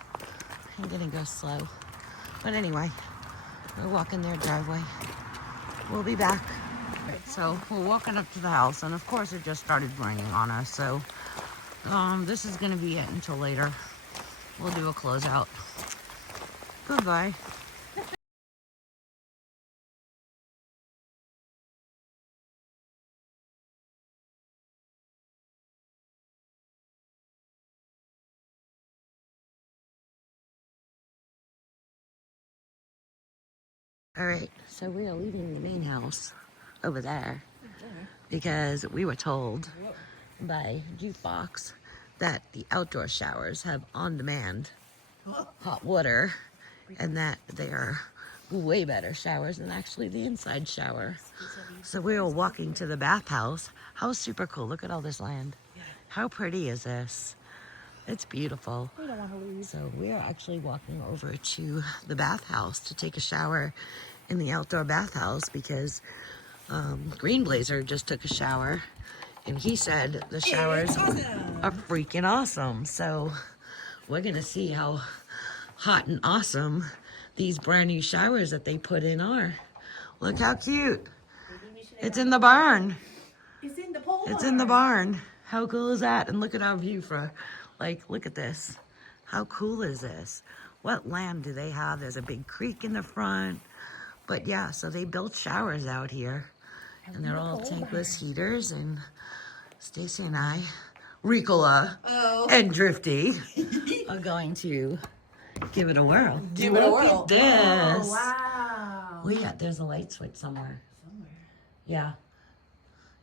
I'm gonna go slow. But anyway, we're walking their driveway. We'll be back. So we're walking up to the house, and of course it just started raining on us. So this is gonna be it until later. We'll do a closeout. Goodbye. All right, so we are leaving the main house over there because we were told by Jukebox that the outdoor showers have on-demand hot water and that they are way better showers than actually the inside shower. So we were walking to the bathhouse. How super cool. Look at all this land. How pretty is this? It's beautiful. We don't want to leave. So we are actually walking over to the bathhouse to take a shower in the outdoor bathhouse because Green Blazer just took a shower and he said the showers are freaking awesome. So we're gonna see how hot and awesome these brand new showers that they put in are. Look how cute. It's in the barn. It's in the pole. It's in the barn. How cool is that? And look at our view for, like, look at this. How cool is this? What land do they have? There's a big creek in the front. But yeah, so they built showers out here. And they're all tankless heaters. And Stacy and I, Ricola and Drifty, are going to give it a whirl. Give it a whirl. Look at this. Oh, wow. Oh yeah, there's a light switch somewhere. Yeah.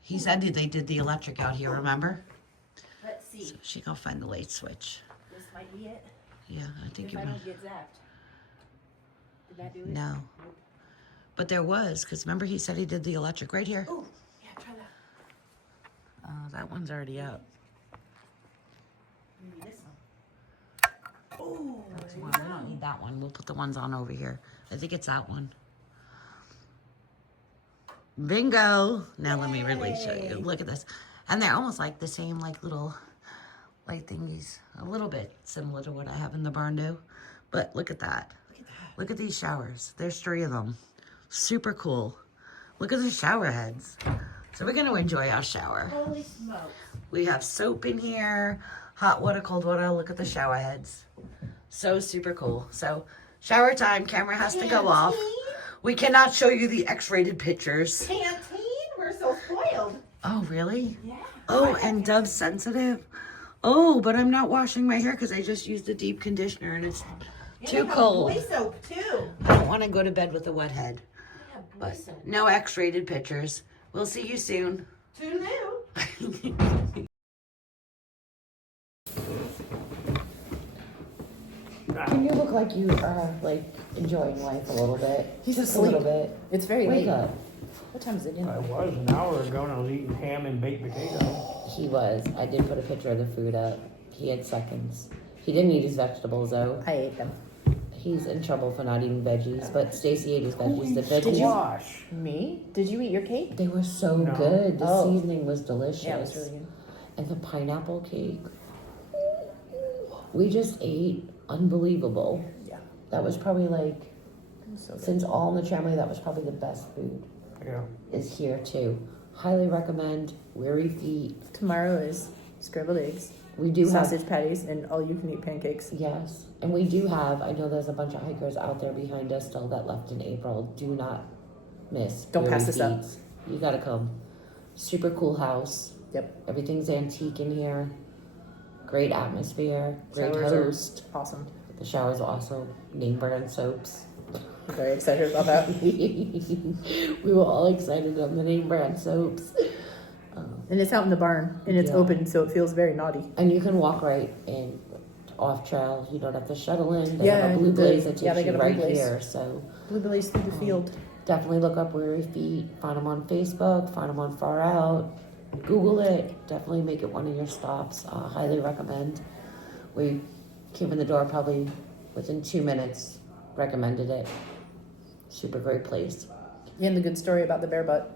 He said they did the electric out here, remember? Let's see. So she gonna find the light switch. This might be it. Yeah, I think If you I might. don't get zapped. Did that do it? No. But there was, because remember he said he did the electric right here? Oh, yeah, try that. That one's already up. Maybe this one. Oh, That's one. We don't need that one. We'll put the ones on over here. I think it's that one. Bingo! Now let me really show you. Look at this. And they're almost like the same, like, little light thingies. A little bit similar to what I have in the barn do. But look at that. Look at these showers. There's 3 of them. Super cool. Look at the shower heads. So we're going to enjoy our shower. holy smokes. We have soap in here, hot water, cold water. Look at the shower heads. So super cool. So shower time. Camera has to go off. We cannot show you the X-rated pictures. Canteen? We're so spoiled. Oh, really? Yeah. Oh, and Dove's sensitive. Oh, but I'm not washing my hair because I just used a deep conditioner and it's too cold. Boy soap, too. I don't want to go to bed with a wet head. Yeah, boy But soap. no X-rated pictures. We'll see you soon. Too new. Can you look like you are, like, enjoying life a little bit? He's Just asleep. a little bit. It's very Wake late. up. What time is it in? I was an hour ago and I was eating ham and baked potato. He was. I did put a picture of the food up. He had seconds. He didn't eat his vegetables, though. I ate them. He's in trouble for not eating veggies, but Stacy ate his veggies. The Did veggies, you? Wash. Me? Did you eat your cake? they were so No. good. The Oh. seasoning was delicious. Yeah, it was really good. And the pineapple cake. We just ate unbelievable. Yeah. That was probably like, It was so good. since all in the family, that was probably the best food. Yeah. Is here too. Highly recommend Weary Feet. Tomorrow is scrambled eggs, We do have, sausage patties, and all-you-can-eat pancakes. yes, and we do have, I know there's a bunch of hikers out there behind us still that left in April. Do not miss. Don't Weary pass this up. Feet. You gotta come. Super cool house. Yep. Everything's antique in here. Great atmosphere. Great Showers are host. Awesome. The shower's awesome. Name brand soaps. I'm very excited about that. We were all excited on the name brand soaps. And it's out in the barn, and it's Yeah. open, so it feels very naughty. And you can walk right in off trail. You don't have to shuttle in. They Yeah, have a blue blaze that yeah, takes they you got a right blue blaze. here. So Blueberries through the field. definitely look up Weary Feet. Find them on Facebook. Find them on Far Out. Google it. Definitely make it one of your stops. Highly recommend. We came in the door probably within 2 minutes. Recommended it. Super great place. And the good story about the bear butt.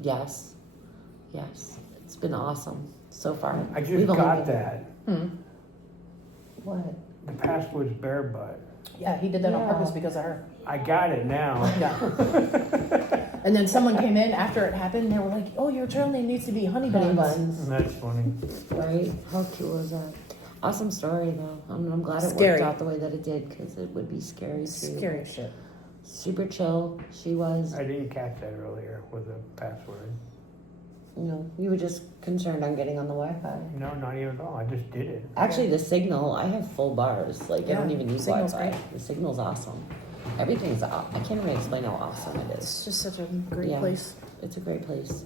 Yes. Yes. It's been awesome so far. I just We've only got been- that. What? The password's bear butt. Yeah, he did that on Yeah. purpose because of her. I got it now. Yeah. And then someone came in after it happened. They were like, "Oh, your trail name needs to be honey Honey buns." buns. That's funny. Right? How cute was that? Awesome story though. I'm glad it Scary. worked out the way that it did because it would be scary too. Scary as shit. Super chill. She was. I didn't catch that earlier with the password. You were just concerned on getting on the Wi-Fi. No, not even at all. I just did it. Actually, the signal, I have full bars. Like, I don't Yeah, even use signal's Wi-Fi. great. The signal's awesome. Everything's I can't even explain how awesome it is. It's just such a great Yeah. place. It's a great place.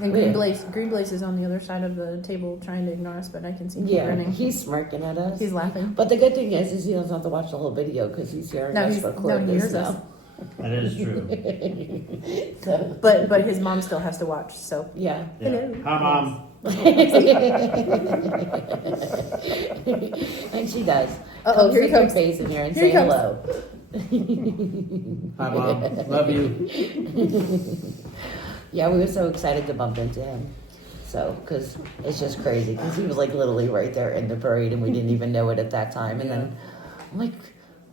And Yeah. Green Blaze is on the other side of the table trying to ignore us, but I can see him Yeah, grinning. he's smirking at us. He's laughing. But the good thing is he doesn't have to watch the whole video because he's hearing No, us he's- record no, he this hears us. now. That is true. So, But his mom still has to watch, so. yeah. Yeah. Hello. Hi, Mom. And she does. Uh-oh, here he with her comes. face in here and Here he say comes. hello. Hi, Mom. Love you. Yeah, we were so excited to bump into him. So, because it's just crazy. Because he was like literally right there in the parade and we didn't even know it at that time. And then, like,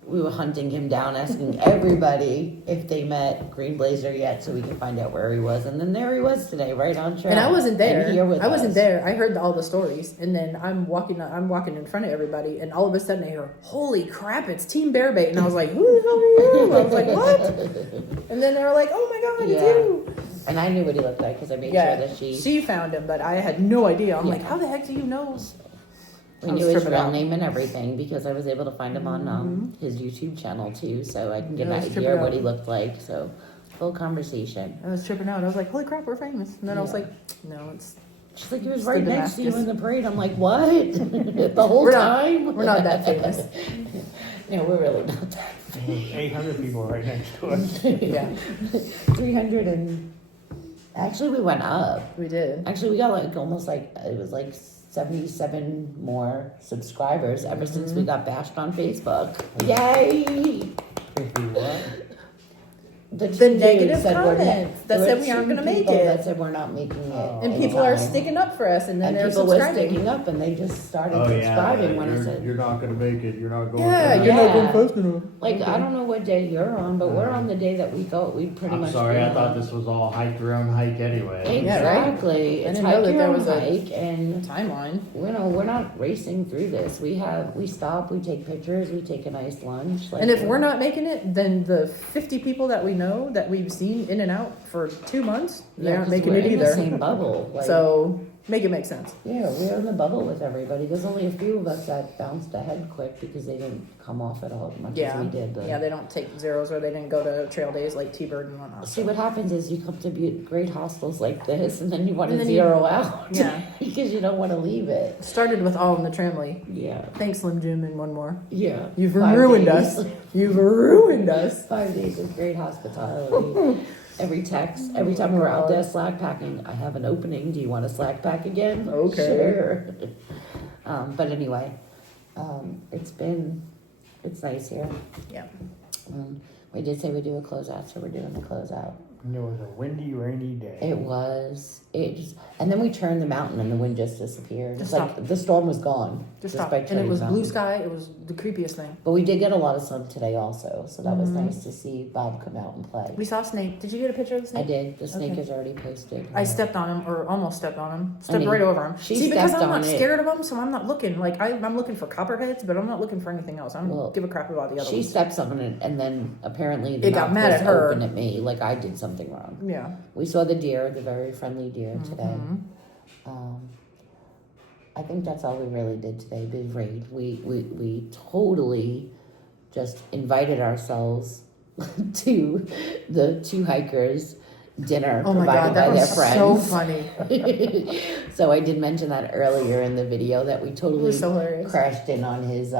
we were hunting him down, asking everybody if they met Green Blazer yet so we could find out where he was. And then there he was today, right on trail. And I wasn't there. And here with I wasn't us. there. I heard all the stories, and then I'm walking in front of everybody, and all of a sudden I hear, "Holy crap! It's TeamBearBait!" And I was like, "Who the hell are you?" I was like, "What?" And then they were like, "Oh my god, it's Yeah. you!" And I knew what he looked like because I made Yeah, sure that she found him, but I had no idea. I'm Yeah. like, "How the heck do you know?" we I was knew his tripping real out. name and everything because I was able to find him on his YouTube channel too, so I can get I an was idea tripping of what out. he looked like. So, full conversation. I was tripping out. I was like, "Holy crap, we're famous!" And then I was Yeah. like, "No, it's She's like, he was It's right the next to you Damascus. in the parade. I'm like, what? The whole We're not- time? we're not that famous." No, we're really not that famous. 800 people right next to us. yeah, 300 and... Actually, we went up. we did." Actually, we got like almost like, it was like 77 more subscribers ever since we got bashed on Facebook. Yay! Think we what? The negative comments that said we aren't gonna make it. That said we're not making it. Oh. And in people are time. sticking up for us, and then And they're people were subscribing. sticking up and they just started Oh, yeah. subscribing when I said, You're not going to make it. You're not going Yeah, to you're not Yeah. going fast enough. like, I don't know what day you're on, but we're on the day that we thought we'd pretty I'm much sorry. be I on. thought this was all hike your own hike anyway. Yeah, right? Exactly. I It's didn't know hike that your there own was a- hike, and Timeline. we're not racing through this. We stop, we take pictures, we take a nice lunch. Like, And if we're not making it, then the 50 people that we know that we've seen in and out for 2 months, they yeah, aren't 'cause making we're it in the either. same bubble. Like, So make it make sense. yeah, we're in the bubble with everybody. There's only a few of us that bounced ahead quick because they didn't come off at all as much Yeah, as we did. But yeah, they don't take zeros or they didn't go to trail days like T-Bird and whatnot. see, what happens is you come to great hostels like this, and then you want And to then you- zero out. Yeah. because you don't want to leave it. Started with all in the tramley. Yeah, Thanks, Slim Jim, and one more. yeah. You've 5 ruined days. us. You've ruined us. 5 days of great hospitality. Every text, every time we're out there slack packing, I have an opening. Do you want to slack pack again? Okay. Sure. But anyway, it's nice here. Yeah. We did say we'd do a closeout, so we're doing the closeout. And it was a windy, rainy day. And then we turned the mountain and the wind just disappeared. Just It's like stopped. the storm was gone. Just by stop. And it turning was the blue mountain. sky. It was the creepiest thing. But we did get a lot of sun today also, so that was Mm-hmm. nice to see Bob come out and play. We saw a snake. Did you get a picture of the I snake? did. The snake Okay. is already posted. I stepped on him, or almost stepped on him. Stepped mean, right over him. she See, because stepped I'm on not it. scared of him, so I'm not looking. Like, I'm looking for copperheads, but I'm not looking for anything else. I don't Well, give a crap about the other She ones. steps on it, and then apparently the It got mouth mad was at her. open at me, like I did something wrong. Yeah. We saw the deer, the very friendly deer today. Mm-hmm. I think that's all we really did today. Big raid. We totally just invited ourselves to the 2 hikers dinner Oh my provided god, that by their was friends. so funny. So I did mention that earlier in the video that we It totally was so hilarious. crashed in on his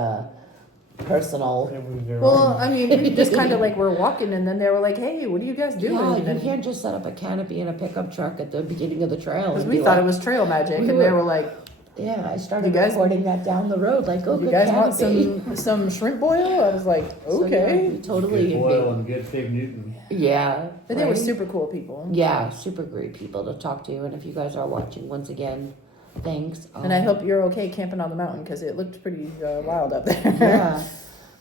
personal. It was their Well, own. I mean, we just kind of like were walking, and then they were like, "Hey, what are you guys doing?" Yeah, and you can't just set up a canopy in a pickup truck at the beginning of the trail. because and we be thought like, it was trail magic, we and they were- were like, Yeah, I started You guys- recording that down the road. Like, oh, "You good guys want canopy. some shrimp boil?" I was like, So, yeah, "Okay." we totally. Good oil and good Fig Newton. Yeah. But they were right? super cool people. Yeah, super great people to talk to. And if you guys are watching, once again, thanks. And I hope you're okay camping on the mountain because it looked pretty wild up there. Yeah.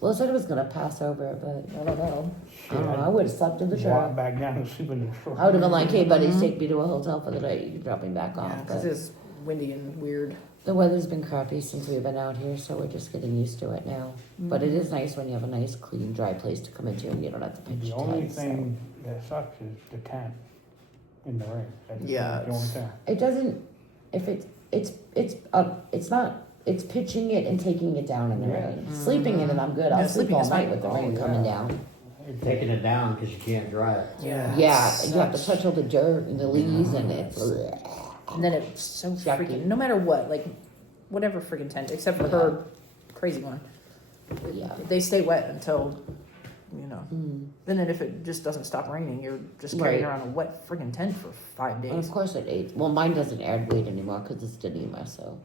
Well, I said it was gonna pass over, but I don't know. I don't know. I would have slept in the Walk truck. back down and sleep in the truck. I would have been like, "Hey, buddies, take me to a hotel for the night. You can drop me back off." Yeah, because But it's windy and weird. the weather's been crappy since we've been out here, so we're just getting used to it now. But it is nice when you have a nice, clean, dry place to come into, and you don't have to pitch The your only tent. So. thing that sucks is the tent in the rain. That's Yeah, the only thing. It doesn't. If it's not. It's pitching it and taking it down in the Yeah. rain. Sleeping in it, I'm good. I'll Yeah, sleep sleeping all is night fine. with the Oh, rain yeah. coming down. Taking it down because you can't dry it. Yeah. Yeah, and you have to touch all the dirt and the leaves, and it's. And then it's so Yucky. freaking, no matter what, like, whatever freaking tent, except for her crazy one. Yeah. They stay wet until, you know. Mm. And then if it just doesn't stop raining, you're just carrying Right. around a wet freaking tent for 5 And days. of course it aids. Well, mine doesn't add weight anymore because it's Denema, so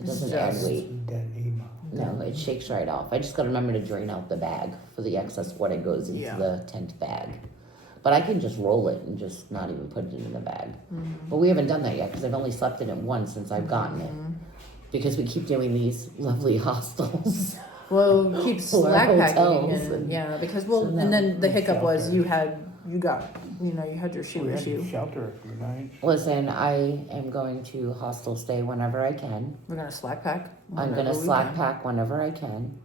it doesn't add just- weight. Dead emo. No, it shakes right off. I just gotta remember to drain out the bag for the excess water goes into Yeah. the tent bag. But I can just roll it and just not even put it in the bag. Mm-hmm. But we haven't done that yet because I've only slept in it once since I've gotten it. Because we keep doing these lovely hostels. Well, keep For slack packing hotels and, and- yeah, because So and now then the we hiccup was shelter. you had your shoe We had issue. to shelter a few nights. Listen, I am going to hostel stay whenever I can. We're gonna slack pack. I'm whenever gonna we slack can. pack whenever I can.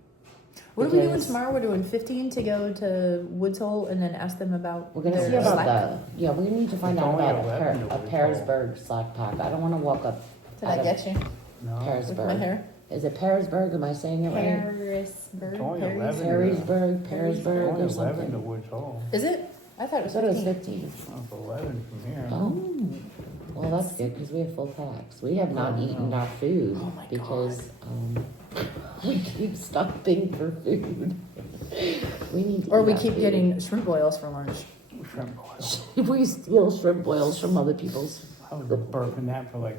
What are we doing because- tomorrow? We're doing 15 to go to Woods Hole and then ask them about. We're gonna their see about slack. the. Yeah, we need to find It's out only about 11 a to Woods Pearsburg slack pack. I don't want to walk up. Did out I of get you No, with my Pearsburg. hair? Is it Pearsburg? Am I saying it right? Harrisburg. It's only Harris- 11. Pearisburg, it's Pearsburg, only or 11 to something. Woods Hole. Is it? I thought it I was thought it was 15. 15. Oh, it's 11 from here. Oh, well, that's good because we have full packs. We have not Oh, eaten no. our food Oh my because we keep stopping for food. We need to Or eat we our keep food. getting shrimp boils for lunch. Shrimp oil. We steal shrimp boils from other people's. I was burping that for like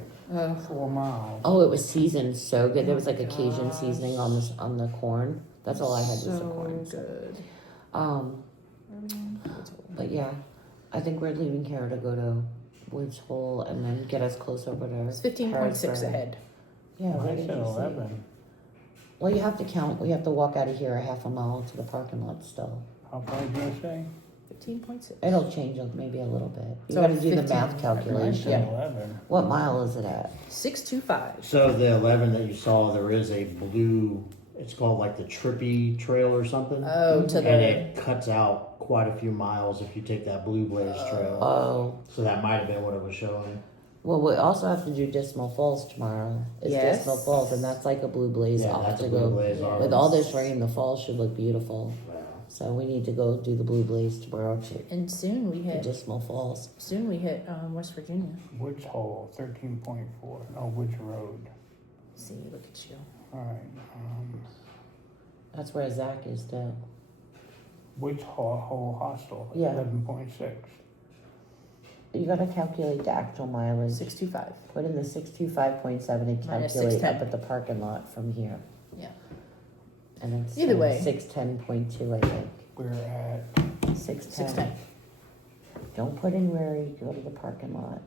4 miles. Oh, it was seasoned so good. There was like a Cajun seasoning on the corn. That's all I had was the So corn. So. good. But yeah, I think we're leaving here to go to Woods Hole and then get us close over to. It's 15.6 Harrisburg. ahead. Yeah, I right. said 11. Well, you have to count. We have to walk out of here a half a mile to the parking lot still. How far did you say? 15.6. It'll change maybe a little bit. You So got to do the 15. math I calculation. said 11. What mile is it at? 625. So the 11 that you saw, there is a blue, it's called like the Trippy Trail or something. Oh, to And the. it cuts out quite a few miles if you take that Blue Blaze Trail. Oh, So that might have been what it was showing. well, we also have to do Dismal Falls tomorrow. It's Yes. Dismal Falls, and that's like a blue blaze Yeah, off that's to a Blue go. Blaze. With all this rain, the falls should look beautiful. Wow. So we need to go do the blue blaze tomorrow to And soon we hit. Dismal Falls. West Virginia. Woods Hole, 13.4. Oh, Woods Road. See, look at you. All right. That's where Zach is too. Woods Hole Hostel, Yeah. 11.6. You gotta calculate the actual mileage. 625. Put in the 625.7 and Minus calculate 610. up at the parking lot from here. Yeah. And then Either way. 610.2, I think. We're at 610. 610. Don't put in where you go to the parking lot.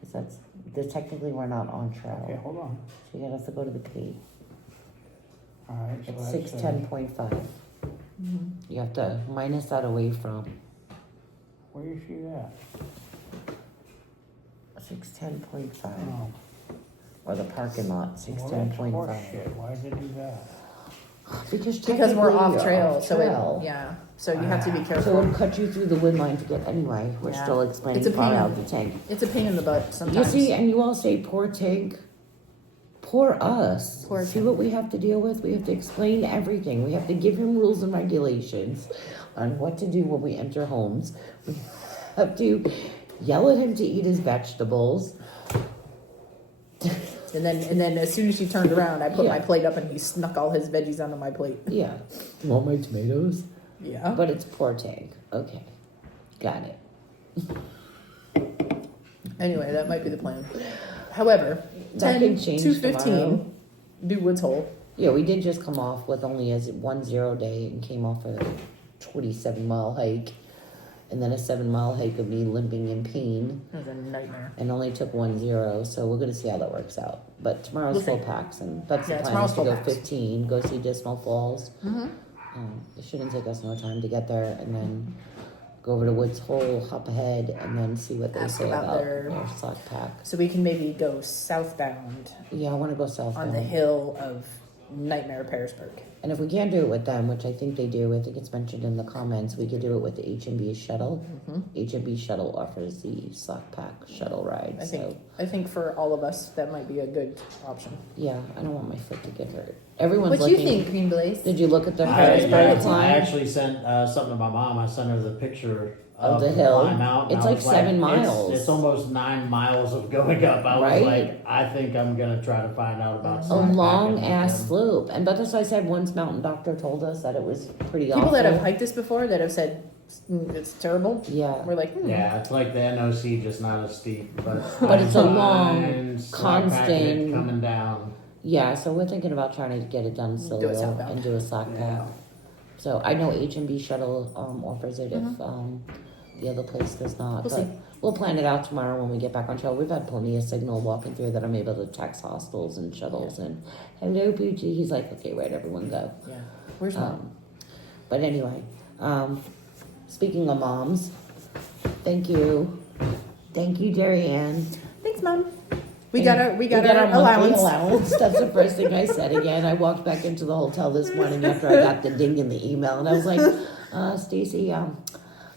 Because technically we're not on trail. okay. Hold on. So you have to go to the P. All right. So It's that's 610.5. Mm-hmm. You have to minus that away from where is she at? 610.5. Oh, Or the parking lot, well, that's 610.5. horseshit. Why did it do that? Because we're technically off you're trail. off So trail. yeah. So you have to be So careful. it'll cut you through the wind line to get anyway. We're Yeah. still explaining It's a far pain. out the tank. It's a pain in the butt You sometimes. see, and you all say poor tank. Poor us. Poor see tank. what we have to deal with? We have to explain everything. We have to give him rules and regulations on what to do when we enter homes. We have to yell at him to eat his vegetables. And then as soon as she turned around, I put my Yeah. plate up and he snuck all his veggies onto my plate. Yeah. You want my tomatoes? Yeah. But it's poor tank. Okay. Got it. Anyway, that might be the plan. However, That 10 can change to tomorrow. 15, do Woods Hole. Yeah, we did just come off with only a 1-0 day and came off a 27-mile hike. And then a 7-mile hike of me limping in pain. It was a nightmare. And only took 1-0, so we're gonna see how that works out. But tomorrow's We'll full see. packs, and that's Yeah, the plan, tomorrow's is to full go packs. 15, go see Dismal Falls. Mm-hmm. It shouldn't take us no time to get there, and then go over to Woods Hole, hop ahead, and then see what they Ask say about about their- their sock pack. So we can maybe go southbound Yeah, I wanna go southbound. on the hill of Nightmare Pearsburg. And if we can't do it with them, which I think they do, I think it's mentioned in the comments, we could do it with the H&B shuttle. Mm-hmm. H&B shuttle offers the sock pack shuttle ride, so. I think for all of us, that might be a good option. Yeah, I don't want my foot to get hurt. Everyone's What do you looking. think, Green Blaze? Did you look at the I Harrisburg climb? actually sent something to my mom. I sent her the picture Of the hill. climb out. and It's I like was 7 miles. It's almost 9 miles of going up. I Right? was like, I think I'm gonna try to find out about A sock long packing ass with them. slope. And but that's why I said once Mountain Doctor told us that it was pretty People awful. that have hiked this before that have said it's terrible. Yeah. We're like, Yeah, it's like the NOC, just not as steep, but But it's a fine, long, sock packing it constant- coming down. Yeah, so we're thinking about trying to get it done solo Do it southbound. and do a sock pack. Yeah. So I know H&B shuttle offers it if the other place does not. We'll but see. we'll plan it out tomorrow when we get back on trail. We've had plenty of signal walking through that I'm able to text hostels and shuttles and hello Poochie. He's like, okay, right, everyone go. yeah. Where's mom? But anyway, speaking of moms, thank you, Darianne. Thanks, mom. We got our monthly allowance. allowance. That's the first thing I said again. I walked back into the hotel this morning after I got the ding in the email, and I was like, Stacy,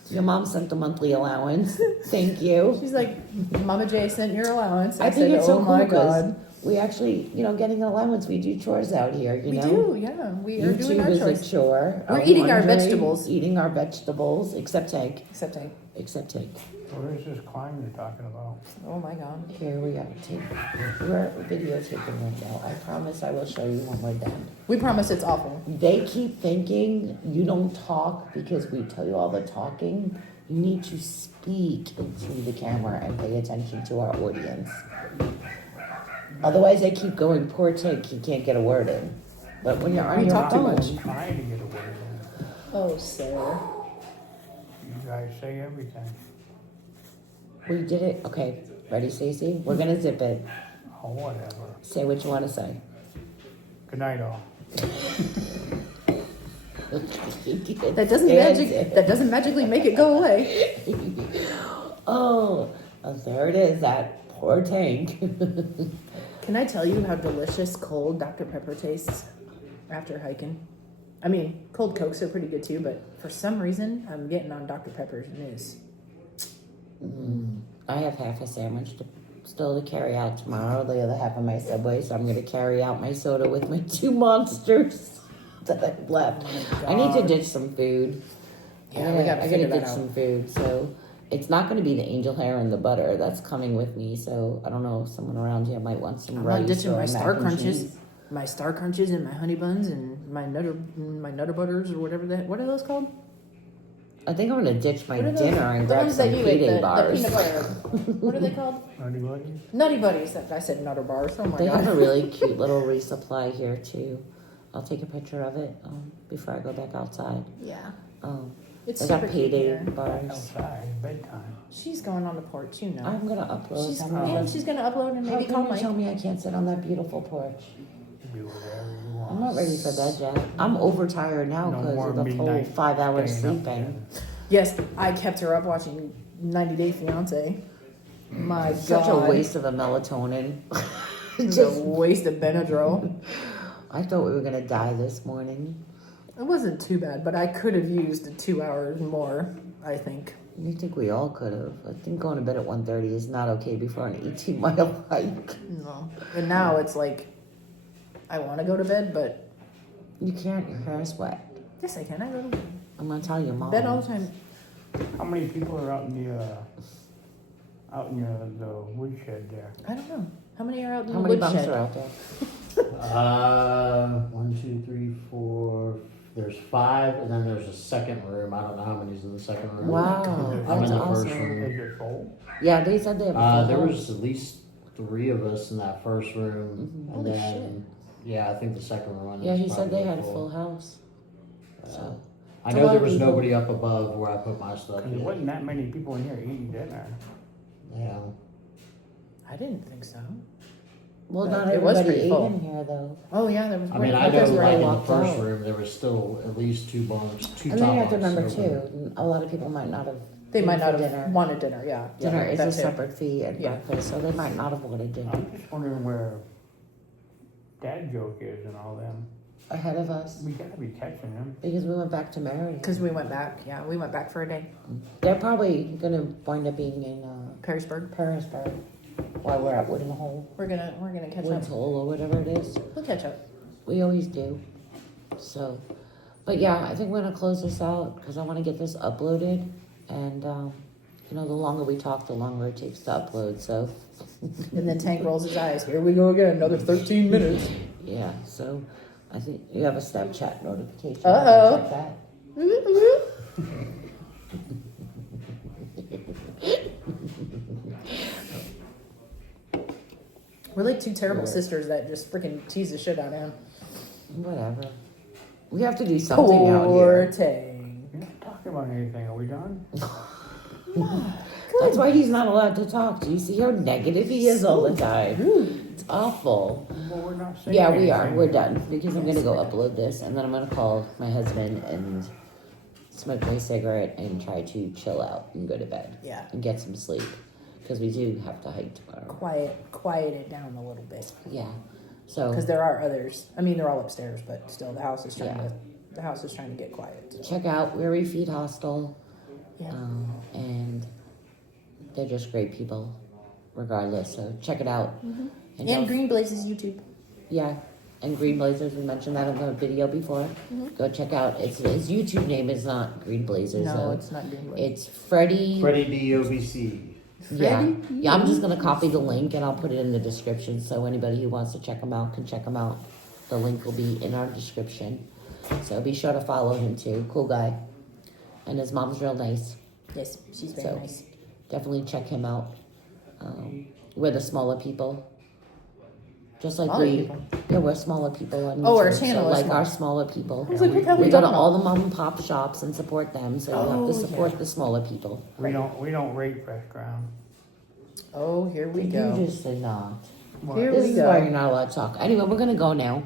your mom sent the monthly allowance. Thank you. She's like, Mama J sent your allowance. I think said, it's so oh cool my because god. we actually, getting an allowance, we do chores out here, you We know? do, yeah. We are doing YouTube our is chores. a chore. We're eating our laundry, vegetables. Eating our vegetables, except Tank. Except I. Except Tank. Where is this climb you're talking about? Oh my god. Here we are. We're videotaping right now. I promise I will show you when we're done. We promise it's awful. They keep thinking you don't talk because we tell you all the talking. You need to speak into the camera and pay attention to our audience. Otherwise, they keep going, poor Tank, he can't get a word in. But when you're on We your talk too phone, much. Trying to get a word in. Oh, sir. You guys say everything. we did it. Okay, ready, Stacey? We're gonna zip it. Oh, whatever. Say what you want to say. Good night, all. That doesn't magically make it go away. Oh, there it is. That poor Tank. Can I tell you how delicious cold Dr. Pepper tastes after hiking? I mean, cold Cokes are pretty good too, but for some reason, I'm getting on Dr. Pepper's news. I have half a sandwich still to carry out tomorrow. The other half of my Subway, so I'm going to carry out my soda with my 2 monsters that I've left. I need to ditch some food. Yeah, we gotta I figure gotta that ditch out. some food. So it's not going to be the angel hair and the butter that's coming with me. So I don't know if someone around here might want some I'm rice not ditching or my mac Star and Crunches. cheese. My Star Crunches and my Honey Buns and my Nutter Butters or whatever what are those called? I think I'm going to ditch my What are those? dinner and The grab ones some that you ate, payday the bars. peanut butter. What are they called? Anybody? Nutty Buddies. I said Nutter Bars. Oh my They god. have a really cute little resupply here too. I'll take a picture of it before I go back outside. Yeah. It's It's they got super cute payday here. bars. Outside, bedtime. She's going on the porch, you know. I'm gonna upload. She's, I'm gonna- she's gonna upload and How maybe can call you Mike. tell me I can't sit on that beautiful porch? You do whatever you want. I'm not ready for bed yet. I'm overtired now No because more of the whole midnight 5 hours staying up sleeping. again. Yes, I kept her up watching 90 Day Fiance. My Such god. a waste of a melatonin. It's a waste of Benadryl. I thought we were gonna die this morning. It wasn't too bad, but I could have used 2 hours more, I think. You think we all could have? I think going to bed at 1:30 is not okay before an 18-mile hike. No. And now it's like, I want to go to bed, but You can't. Your hair is wet. yes, I can. I go to I'm gonna tell your mom. bed all the time. How many people are out in the Out in the woodshed there. I don't know. How many are out in How the many bumps woodshed? are out there? 1, 2, 3, 4. There's 5, and then there's a second room. I don't know how many's in the second room. Wow, I'm that's in the first awesome. room. Is it full? Yeah, they said they have a full There house. was at least 3 of us in that first room, and Holy then yeah, I think the second one. Yeah, is he said they probably had a full house. So I It's a know lot there of was people. nobody up above where I put my stuff. Because there yet. wasn't that many people in here eating dinner. Yeah. I didn't think so. well, But not it was everybody pretty ate full. in here though. Oh yeah, there was. I mean, I know Because we're like in the locked first out. room there was still at least 2 bunks, 2 And top then you have to bunks remember open. too, a lot of people might not have. They might eaten not for have dinner. wanted dinner. Yeah, Dinner yeah, is that a too. separate fee at Yeah. breakfast, so they might not have wanted dinner I'm just wondering where Dad Joke is and all them. ahead of us We gotta be catching them. because we went back to Marion. Because we went back. Yeah, we went back for a day. They're probably gonna wind up being in Perrysburg. Perrysburg while we're at Wooden Hole, We're gonna catch Woods up. Hole or whatever it is. We'll catch up. We always do. So, but yeah, I think we're gonna close this out because I want to get this uploaded, and you know, the longer we talk, the longer it takes to upload. So, And then Tank rolls his eyes. Here we go again. Another 13 minutes. yeah. So, I think you have a Snapchat notification. Uh-oh. Check that. We're like 2 terrible sisters that just freaking tease the shit out of him. Whatever. We have to do something out Poor here. Tank. You're not talking about anything. Are we done? That's why he's not allowed to talk. Do you see how negative he is all the time? It's awful. Well, we're not saying Yeah, we are. anything. We're done because I'm gonna go upload this, and then I'm gonna call my husband and smoke my cigarette and try to chill out and go to bed Yeah. and get some sleep because we do have to hike tomorrow. Quiet it down a little bit. Yeah. So Because there are others. I mean, they're all upstairs, but still, the house is trying Yeah. to. The house is trying to get quiet. So. check out Weary Feet Hostel, Yeah. and they're just great people, regardless. So check it out. And don't- Green Blazes YouTube. Yeah, and Green Blazers. We mentioned that in the video before. Go check out. His YouTube name is not Green Blazers. No, though. it's not Green Blazes. It's Freddie. Freddie DOBC. Yeah, Freddie? yeah. I'm just gonna copy the link and I'll put it in the description so anybody who wants to check him out can check him out. The link will be in our description. So be sure to follow him too. Cool guy, and his mom's real nice. Yes, she's very So nice. definitely check him out. We're the smaller people. Just like Smaller we, people? yeah, we're smaller people on Oh, our YouTube, channel so is like small. our smaller people. I was like, what the hell are We we go to talking all about? the mom and pop shops and support them, so you have Oh, to support yeah. the smaller people. We don't rate fresh ground. Oh, here we You go. just did not. Here This we is why go. you're not allowed to talk. Anyway, we're gonna go now.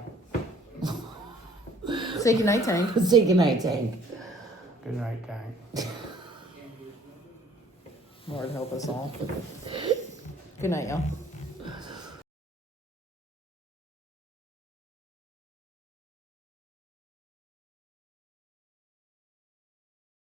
Say goodnight, Tank. Say goodnight, Tank. Good night, Tank. Lord help us all. Good night, y'all.